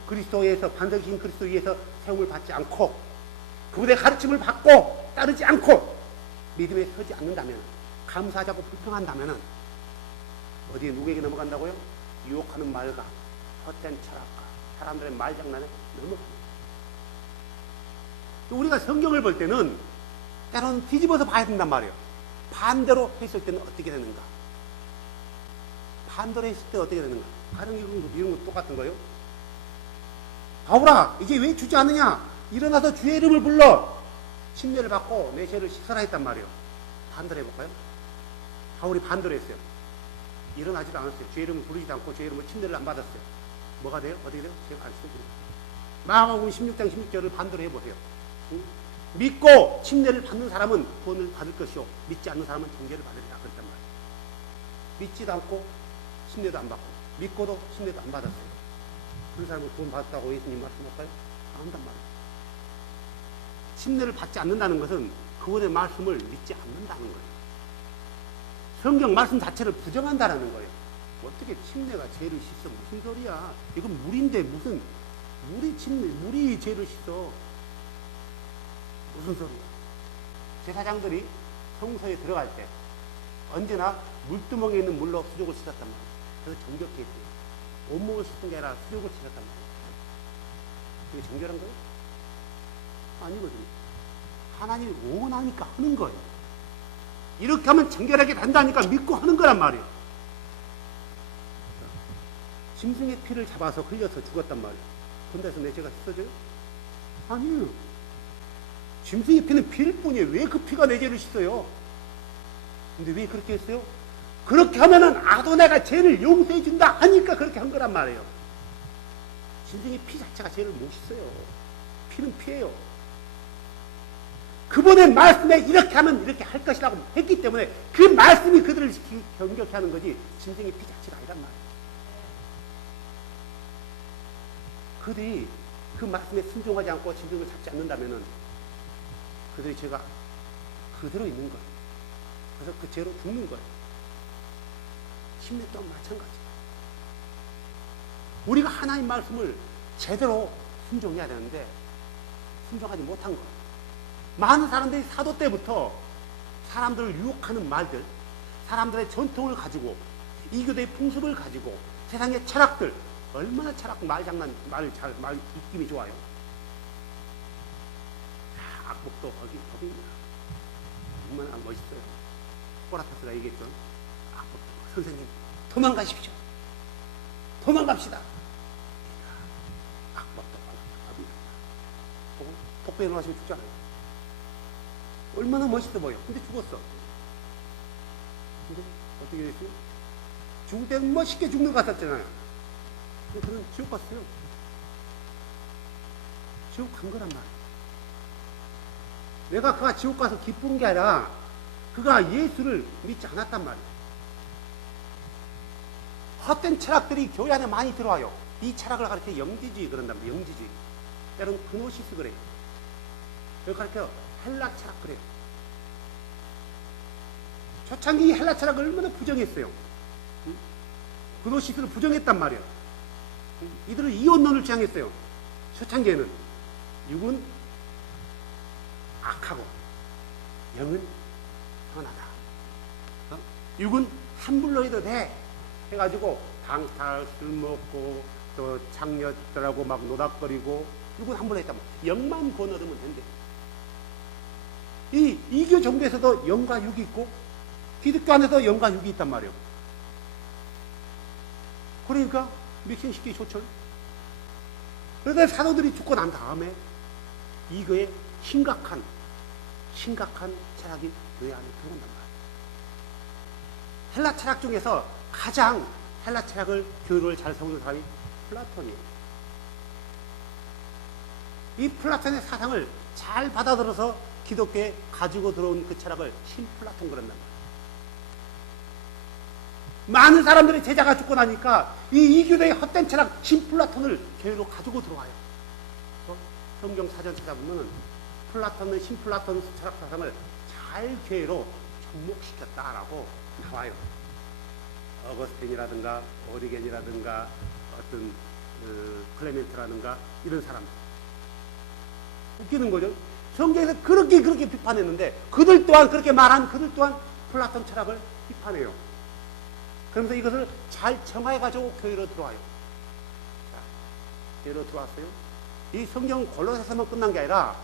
그리스도에서 반석이신 그리스도 위에서 세움을 받지 않고 그분의 가르침을 받고 따르지 않고 믿음에 서지 않는다면, 감사하자고 불평한다면 어디에 누구에게 넘어간다고요? 유혹하는 말과 헛된 철학과 사람들의 말장난에 넘어갑니다. 우리가 성경을 볼 때는 때로는 뒤집어서 봐야 된단 말이에요. 반대로 했을 때는 어떻게 되는가? 반대로 했을 때 어떻게 되는가? 가령 이런 거 똑같은 거예요. 바울아, 이제 왜 주지 않느냐? 일어나서 주의 이름을 불러 침례를 받고 내 죄를 씻어라 했단 말이에요. 반대로 해볼까요? 바울이 반대로 했어요. 일어나지도 않았어요. 죄 이름을 부르지도 않고 죄 이름을 침례를 안 받았어요. 뭐가 돼요? 어떻게 돼요? 제가 안 써요. 마가복음 16장 16절을 반대로 해보세요. 응? 믿고 침례를 받는 사람은 구원을 받을 것이요 믿지 않는 사람은 정죄를 받으리라 그랬단 말이에요. 믿지도 않고 침례도 안 받고 믿고도 침례도 안 받았어요. 그런 사람은 구원 받았다고 예수님 말씀할까요? 안 한단 말이에요. 침례를 받지 않는다는 것은 그분의 말씀을 믿지 않는다는 거예요. 성경 말씀 자체를 부정한다는 거예요. 어떻게 침례가 죄를 씻어? 무슨 소리야? 이건 물인데 무슨 물이 침례, 물이 죄를 씻어? 무슨 소리야? 제사장들이 성소에 들어갈 때 언제나 물두멍에 있는 물로 수족을 씻었단 말이에요. 그래서 정결케 했대요. 온몸을 씻은 게 아니라 수족을 씻었단 말이에요. 그게 정결한 거예요? 아니거든요. 하나님이 원하니까 하는 거예요. 이렇게 하면 정결하게 된다니까 믿고 하는 거란 말이에요. 짐승의 피를 잡아서 흘려서 죽었단 말이에요. 근데서 내 죄가 씻어져요? 아니에요. 짐승의 피는 피일 뿐이에요. 왜 그 피가 내 죄를 씻어요? 근데 왜 그렇게 했어요? 그렇게 하면은 아도네가 죄를 용서해 준다 하니까 그렇게 한 거란 말이에요. 짐승의 피 자체가 죄를 못 씻어요. 피는 피예요. 그분의 말씀에 이렇게 하면 이렇게 할 것이라고 했기 때문에 그 말씀이 그들을 경격해 하는 거지 짐승의 피 자체가 아니란 말이에요. 그들이 그 말씀에 순종하지 않고 짐승을 잡지 않는다면은 그들의 죄가 그대로 있는 거예요. 그래서 그 죄로 죽는 거예요. 침례 또한 마찬가지예요. 우리가 하나님 말씀을 제대로 순종해야 되는데 순종하지 못한 거예요. 많은 사람들이 사도 때부터 사람들을 유혹하는 말들, 사람들의 전통을 가지고 이교도의 풍습을 가지고 세상의 철학들, 얼마나 철학 말장난, 말 입김이 좋아요. 악복도 법입니다. 얼마나 멋있어요. 꼬라타스가 얘기했죠. 악복도 선생님 도망가십시오. 도망갑시다. 악복도 법입니다. 복부에 일어나시면 죽잖아요. 얼마나 멋있어 보여. 근데 죽었어. 근데 어떻게 됐어요? 죽을 때는 멋있게 죽는 것 같았잖아요. 근데 그는 지옥 갔어요. 지옥 간 거란 말이에요. 내가 그가 지옥 가서 기쁜 게 아니라 그가 예수를 믿지 않았단 말이에요. 헛된 철학들이 교회 안에 많이 들어와요. 이 철학을 가르쳐 영지주의 그런단 말이에요. 영지주의. 때로는 그노시스 그래요. 여기 가르쳐 헬라 철학 그래요. 초창기 헬라 철학을 얼마나 부정했어요. 그노시스를 부정했단 말이에요. 이들은 이혼론을 주장했어요. 초창기에는 육은 악하고 영은 선하다. 육은 함불로 해도 돼 해가지고 방탈 술 먹고 또 장녀들하고 막 노닥거리고 육은 함불로 했단 말이에요. 영만 거느리면 된대. 이 이교 정부에서도 영과 육이 있고 기독교 안에서 영과 육이 있단 말이에요. 그러니까 믹싱시키기 좋죠. 그래서 사도들이 죽고 난 다음에 이거에 심각한 철학이 교회 안에 들어온단 말이에요. 헬라 철학 중에서 가장 헬라 철학을 교류를 잘 세우는 사람이 플라톤이에요. 이 플라톤의 사상을 잘 받아들여서 기독교에 가지고 들어온 그 철학을 신플라톤 그런단 말이에요. 많은 사람들의 제자가 죽고 나니까 이 이교도의 헛된 철학 신플라톤을 교회로 가지고 들어와요. 성경 사전 찾아보면 플라톤의 신플라톤 철학 사상을 잘 교회로 접목시켰다라고 나와요. 어거스틴이라든가 오리겐이라든가 어떤 클레멘트라든가 이런 사람들. 웃기는 거죠. 성경에서 그렇게 비판했는데 그들 또한 그렇게 말한 그들 또한 플라톤 철학을 비판해요. 그러면서 이것을 잘 정화해가지고 교회로 들어와요. 자, 교회로 들어왔어요. 이 성경 골로새서만 끝난 게 아니라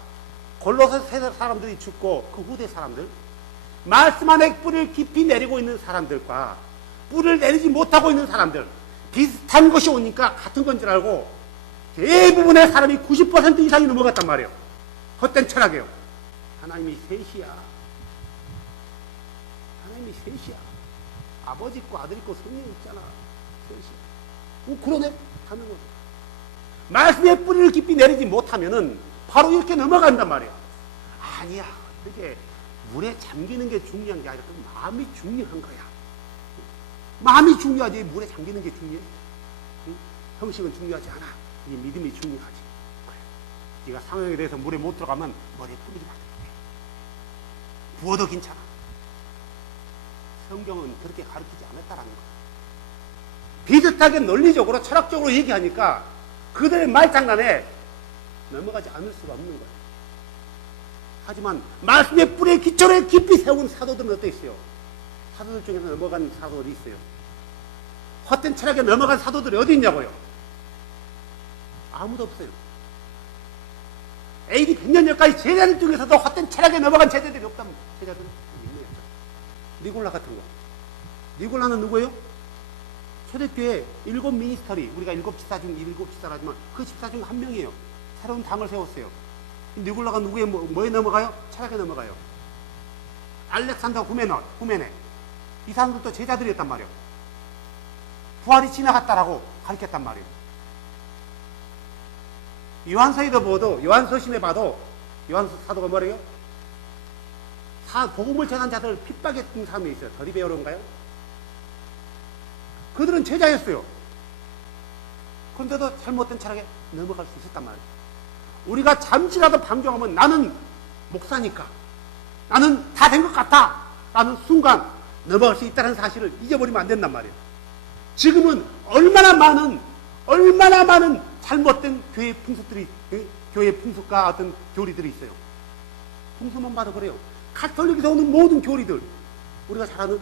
골로새 세대 사람들이 죽고 그 후대 사람들, 말씀 안에 뿌리를 깊이 내리고 있는 사람들과 뿌리를 내리지 못하고 있는 사람들, 비슷한 것이 오니까 같은 건 줄 알고 대부분의 사람이 90% 이상이 넘어갔단 말이에요. 헛된 철학이에요. 하나님이 셋이야. 하나님이 셋이야. 아버지 있고 아들 있고 성령 있잖아. 그러네? 하는 거죠. 말씀의 뿌리를 깊이 내리지 못하면은 바로 이렇게 넘어간단 말이야. 아니야. 그게 물에 잠기는 게 중요한 게 아니라 그 마음이 중요한 거야. 마음이 중요하지. 물에 잠기는 게 중요해. 응? 형식은 중요하지 않아. 이 믿음이 중요하지. 그래. 네가 상황에 대해서 물에 못 들어가면 머리에 뿌리지 마. 부어도 괜찮아. 성경은 그렇게 가르치지 않았다라는 거야. 비슷하게 논리적으로 철학적으로 얘기하니까 그들의 말장난에 넘어가지 않을 수가 없는 거야. 하지만 말씀의 뿌리의 기초를 깊이 세운 사도들은 어떠 있어요? 사도들 중에서 넘어간 사도들이 있어요. 헛된 철학에 넘어간 사도들이 어디 있냐고요? 아무도 없어요. AD 100년 전까지 제자들 중에서도 헛된 철학에 넘어간 제자들이 없다면 제자들은 있네요. 니골라 같은 거. 니골라는 누구예요? 초대교회 7 미니스터리, 우리가 7 집사 중 7 집사라지만 그 집사 중 한 명이에요. 새로운 당을 세웠어요. 니골라가 누구에 뭐에 넘어가요? 철학에 넘어가요. 알렉산더 후메네. 이 사람들도 제자들이었단 말이에요. 부활이 지나갔다라고 가르쳤단 말이에요. 요한서에도 봐도, 요한서신에 봐도 요한 사도가 뭐래요? 복음을 전한 자들 핍박했던 사람이 있어요. 더리베어론가요? 그들은 제자였어요. 그런데도 잘못된 철학에 넘어갈 수 있었단 말이에요. 우리가 잠시라도 방종하면 나는 목사니까, 나는 다 된 것 같아 라는 순간 넘어갈 수 있다는 사실을 잊어버리면 안 된단 말이에요. 지금은 얼마나 많은 잘못된 교회 풍습들이, 교회 풍습과 어떤 교리들이 있어요. 풍습만 봐도 그래요. 가톨릭에서 오는 모든 교리들, 우리가 잘 아는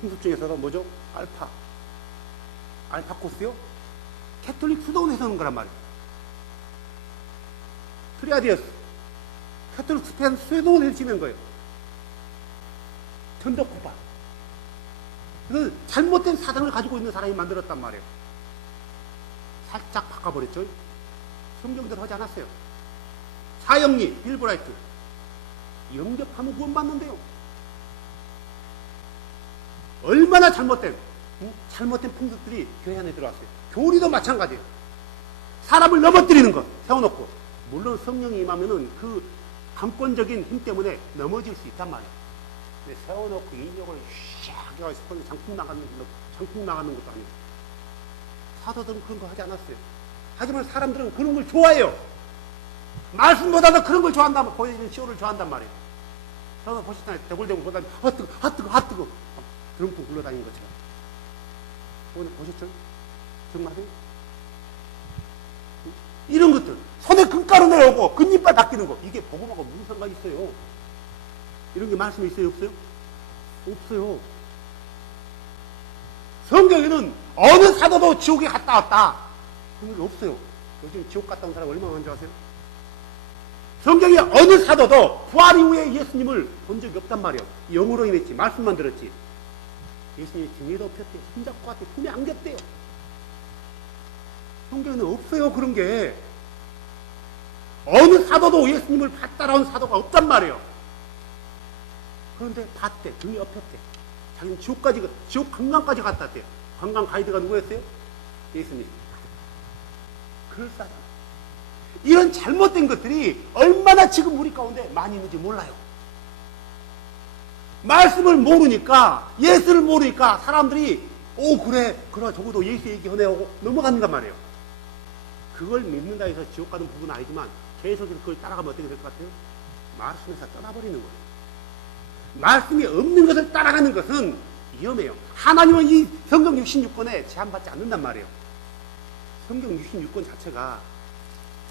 풍습 중에서도 뭐죠? 알파 코스요? 캐톨릭 수도원에서 오는 거란 말이에요. 트리아디어스, 캐톨릭 수도원에서 지낸 거예요. 전도쿠파. 그래서 잘못된 사상을 가지고 있는 사람이 만들었단 말이에요. 살짝 바꿔버렸죠. 성경대로 하지 않았어요. 사형리, 빌브라이트. 영접하면 구원받는데요. 얼마나 잘못된 풍습들이 교회 안에 들어왔어요. 교리도 마찬가지예요. 사람을 넘어뜨리는 것 세워놓고, 물론 성령이 임하면은 그 강권적인 힘 때문에 넘어질 수 있단 말이에요. 근데 세워놓고 인력을 샥 해가지고 장풍 나가는 것도 아니고. 사도들은 그런 거 하지 않았어요. 하지만 사람들은 그런 걸 좋아해요. 말씀보다도 그런 걸 좋아한다면, 보여지는 쇼를 좋아한단 말이에요. 저도 보시잖아요. 대굴대굴 보다니, 핫뜨거. 드럼통 굴러다니는 것처럼. 오늘 보셨죠? 정말요? 이런 것들. 손에 금가루 내려오고, 금이빨 바뀌는 거. 이게 복음하고 무슨 상관이 있어요? 이런 게 말씀에 있어요? 없어요? 없어요. 성경에는 어느 사도도 지옥에 갔다 왔다. 그런 게 없어요. 요즘 지옥 갔다 온 사람 얼마나 많은지 아세요? 성경에 어느 사도도 부활 이후에 예수님을 본 적이 없단 말이에요. 영으로 인했지. 말씀만 들었지. 예수님이 등에도 폈대요. 손잡고 갔대요. 품에 안겼대요. 성경에는 없어요. 그런 게. 어느 사도도 예수님을 따라온 사도가 없단 말이에요. 그런데 봤대. 등에 업혔대. 자기는 지옥 관광까지 갔다 왔대요. 관광 가이드가 누구였어요? 예수님. 그럴싸하잖아. 이런 잘못된 것들이 얼마나 지금 우리 가운데 많이 있는지 몰라요. 말씀을 모르니까, 예수를 모르니까 사람들이 그래 적어도 예수 얘기 하네하고 넘어간단 말이에요. 그걸 믿는다 해서 지옥 가는 부분은 아니지만 계속 그걸 따라가면 어떻게 될 것 같아요? 말씀에서 떠나버리는 거예요. 말씀이 없는 것을 따라가는 것은 위험해요. 하나님은 이 성경 66권에 제한받지 않는단 말이에요. 성경 66권 자체가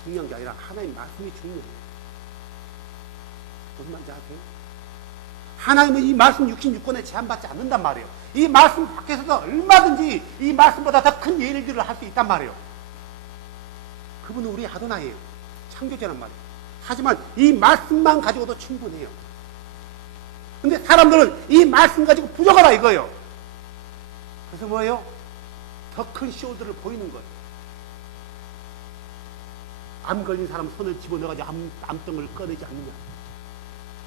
중요한 게 아니라 하나님 말씀이 중요해요. 무슨 말인지 아세요? 하나님은 이 말씀 66권에 제한받지 않는단 말이에요. 이 말씀 밖에서도 얼마든지 이 말씀보다 더 큰 일들을 할 수 있단 말이에요. 그분은 우리 아도나이에요. 창조자란 말이에요. 하지만 이 말씀만 가지고도 충분해요. 근데 사람들은 이 말씀 가지고 부족하다 이거예요. 그래서 뭐예요? 더 큰 쇼들을 보이는 거예요. 암 걸린 사람 손을 집어넣어가지고 암덩을 꺼내지 않느냐.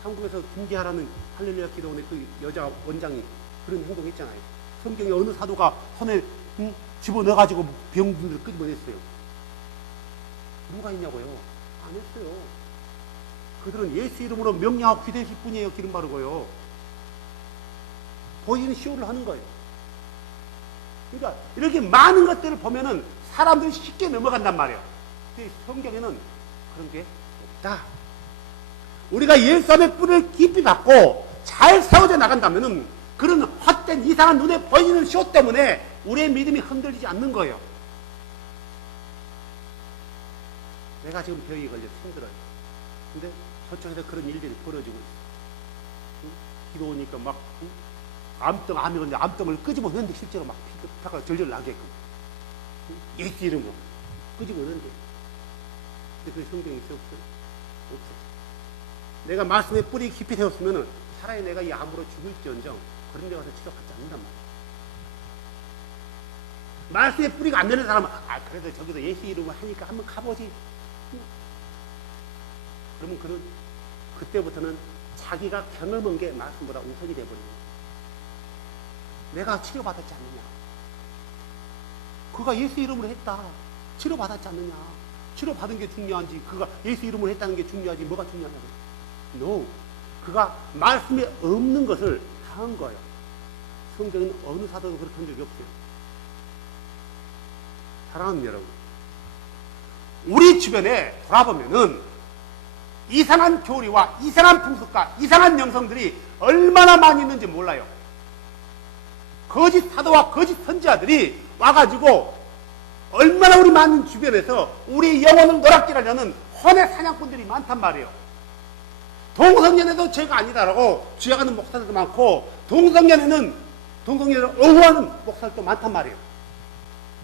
한국에서 중재하라는 할렐루야 기도원의 그 여자 원장이 그런 행동했잖아요. 성경에 어느 사도가 손에 집어넣어가지고 병들을 끄집어냈어요? 누가 했냐고요? 안 했어요. 그들은 예수 이름으로 명령하고 기도했을 뿐이에요. 기름 바르고요. 본인은 쇼를 하는 거예요. 그러니까 이렇게 많은 것들을 보면은 사람들이 쉽게 넘어간단 말이에요. 근데 성경에는 그런 게 없다. 우리가 예수 안에 뿌리를 깊이 받고 잘 세워져 나간다면은 그런 헛된 이상한 눈에 보이는 쇼 때문에 우리의 믿음이 흔들리지 않는 거예요. 내가 지금 병이 걸려 힘들어요. 근데 저쪽에서 그런 일들이 벌어지고 있어. 비가 오니까 막 암이 걸려 암덩을 끄집어내는데 실제로 막 피가 절절 나게끔 예수 이름으로 끄집어내는데 근데 그 성경이 있어 없어요? 없어요. 내가 말씀에 뿌리 깊이 세웠으면은 차라리 내가 이 암으로 죽을지언정 그런 데 가서 치료받지 않는단 말이에요. 말씀에 뿌리가 안 되는 사람은 그래도 저기서 예수 이름을 하니까 한번 가보지. 그러면 그때부터는 자기가 경험한 게 말씀보다 우선이 돼버리는 거예요. 내가 치료받았지 않느냐. 그가 예수 이름으로 했다. 치료받았지 않느냐. 치료받은 게 중요한지 그가 예수 이름으로 했다는 게 중요하지 뭐가 중요하냐고. No. 그가 말씀에 없는 것을 당한 거예요. 성경은 어느 사도도 그렇게 한 적이 없어요. 사랑하는 여러분, 우리 주변에 돌아보면은 이상한 교리와 이상한 풍습과 이상한 영성들이 얼마나 많이 있는지 몰라요. 거짓 사도와 거짓 선지자들이 와가지고 얼마나 우리 많은 주변에서 우리 영혼을 노략질하려는 혼의 사냥꾼들이 많단 말이에요. 동성연애도 죄가 아니다라고 주장하는 목사들도 많고 동성연애를 어우하는 목사들도 많단 말이에요.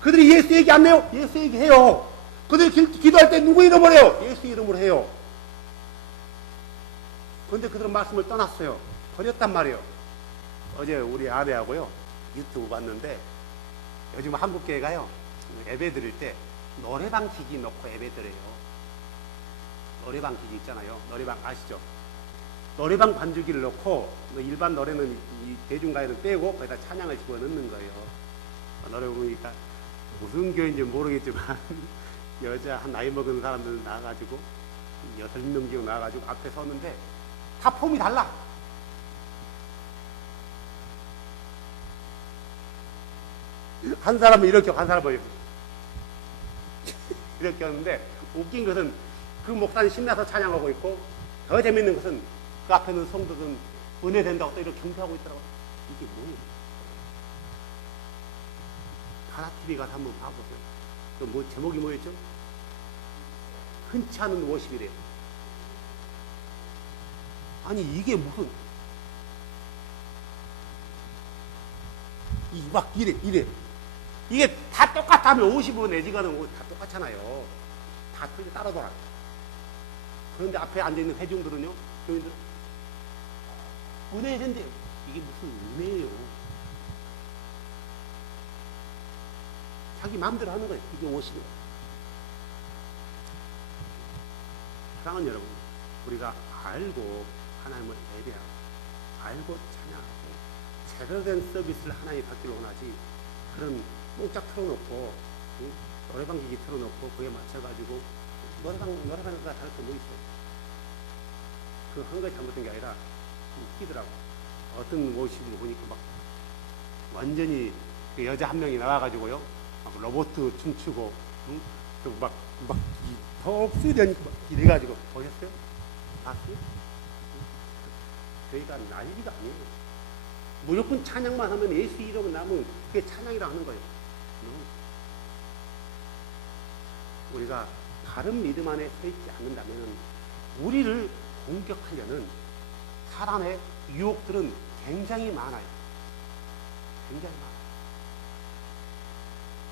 그들이 예수 얘기 안 해요? 예수 얘기해요. 그들이 기도할 때 누구 이름으로 해요? 예수 이름으로 해요. 그런데 그들은 말씀을 떠났어요. 버렸단 말이에요. 어제 우리 아내하고요 유튜브 봤는데 요즘 한국교회가요 예배 드릴 때 노래방 기기 넣고 예배 드려요. 노래방 기기 있잖아요. 노래방 아시죠? 노래방 반주기를 넣고 일반 노래는 이 대중가요는 빼고 거기다 찬양을 집어넣는 거예요. 노래 보니까 무슨 교회인지 모르겠지만 여자 한 나이 먹은 사람들 나와가지고 6명 정도 나와가지고 앞에 섰는데 다 폼이 달라. 한 사람은 이렇게 한 사람은 이렇게 이렇게 하는데 웃긴 것은 그 목사님 신나서 찬양하고 있고 더 재밌는 것은 그 앞에 있는 성도들은 은혜 된다고 또 이렇게 경배하고 있더라고요. 이게 뭐예요? 가라TV 가서 한번 봐보세요. 또 뭐 제목이 뭐였죠? 흔치 않은 워십이래요. 아니 이게 무슨 막 이래 이게 다 똑같다면 50원 내지가는 다 똑같잖아요. 다 틀려 따라더라. 그런데 앞에 앉아있는 회중들은요, 교인들 은혜에 된대요. 이게 무슨 은혜예요? 자기 마음대로 하는 거예요. 이게 50원. 사랑하는 여러분, 우리가 알고 하나님을 예배하고 알고 찬양하고 제대로 된 서비스를 하나님이 받기를 원하지 그런 뽕짝 틀어놓고 노래방 기기 틀어놓고 그에 맞춰가지고 노래방가 다를 거 뭐 있어요? 그 한 가지 잘못된 게 아니라 웃기더라고. 어떤 모습을 보니까 막 완전히 그 여자 한 명이 나와가지고요 막 로봇 춤추고 더 쓰려니까 막 이래가지고 보셨어요? 봤어요? 저희가 난리가 아니에요. 무조건 찬양만 하면 예수 이름은 나면 그게 찬양이라 하는 거예요. 우리가 바른 믿음 안에 서 있지 않는다면 우리를 공격하려는 사람의 유혹들은 굉장히 많아요. 굉장히 많아요.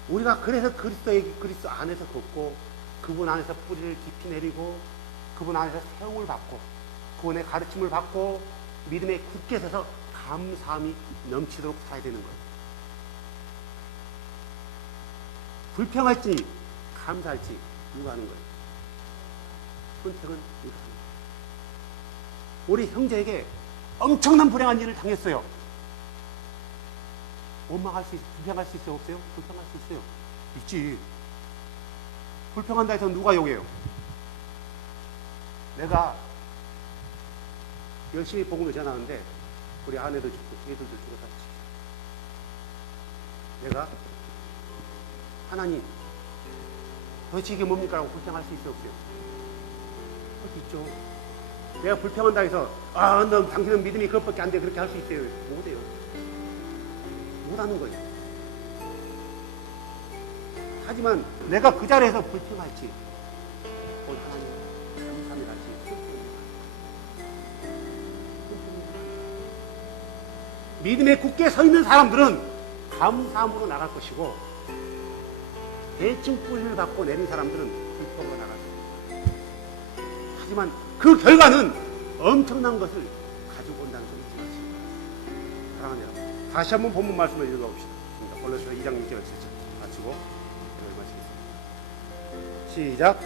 우리가 그래서 그리스도 안에서 걷고 그분 안에서 뿌리를 깊이 내리고 그분 안에서 세움을 받고 그분의 가르침을 받고 믿음에 굳게 서서 감사함이 넘치도록 살아야 되는 거예요. 불평할지 감사할지 누가 하는 거예요? 선택은 누가 하는 거예요? 우리 형제에게 엄청난 불행한 일을 당했어요. 원망할 수 있어요? 불평할 수 있어요? 없어요? 불평할 수 있어요. 있지. 불평한다 해서 누가 욕해요? 내가 열심히 복음을 전하는데 우리 아내도 죽고 애들도 죽어 다 죽죠. 내가 하나님 도대체 이게 뭡니까? 라고 불평할 수 있어요? 없어요? 할 수 있죠. 내가 불평한다 해서 너 당신은 믿음이 그것밖에 안 돼. 그렇게 할 수 있어요? 못해요. 못하는 거예요. 하지만 내가 그 자리에서 불평할지 하나님 감사합니다 할지 믿음에 굳게 서 있는 사람들은 감사함으로 나갈 것이고 대충 뿌리를 받고 내린 사람들은 불평으로 나갈 것입니다. 하지만 그 결과는 엄청난 것을 가지고 온다는 걸 잊지 마십시오. 사랑하는 여러분, 다시 한번 본문 말씀을 읽어봅시다. 골로새서 2장 6절 마치고 시작.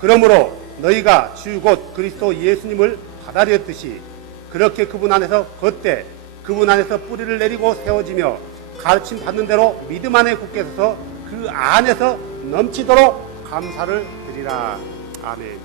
그러므로 너희가 주 곧 그리스도 예수님을 받아들였듯이 그렇게 그분 안에서 걷되 그분 안에서 뿌리를 내리고 세워지며 가르침 받는 대로 믿음 안에 굳게 서서 그 안에서 넘치도록 감사를 드리라. 아멘.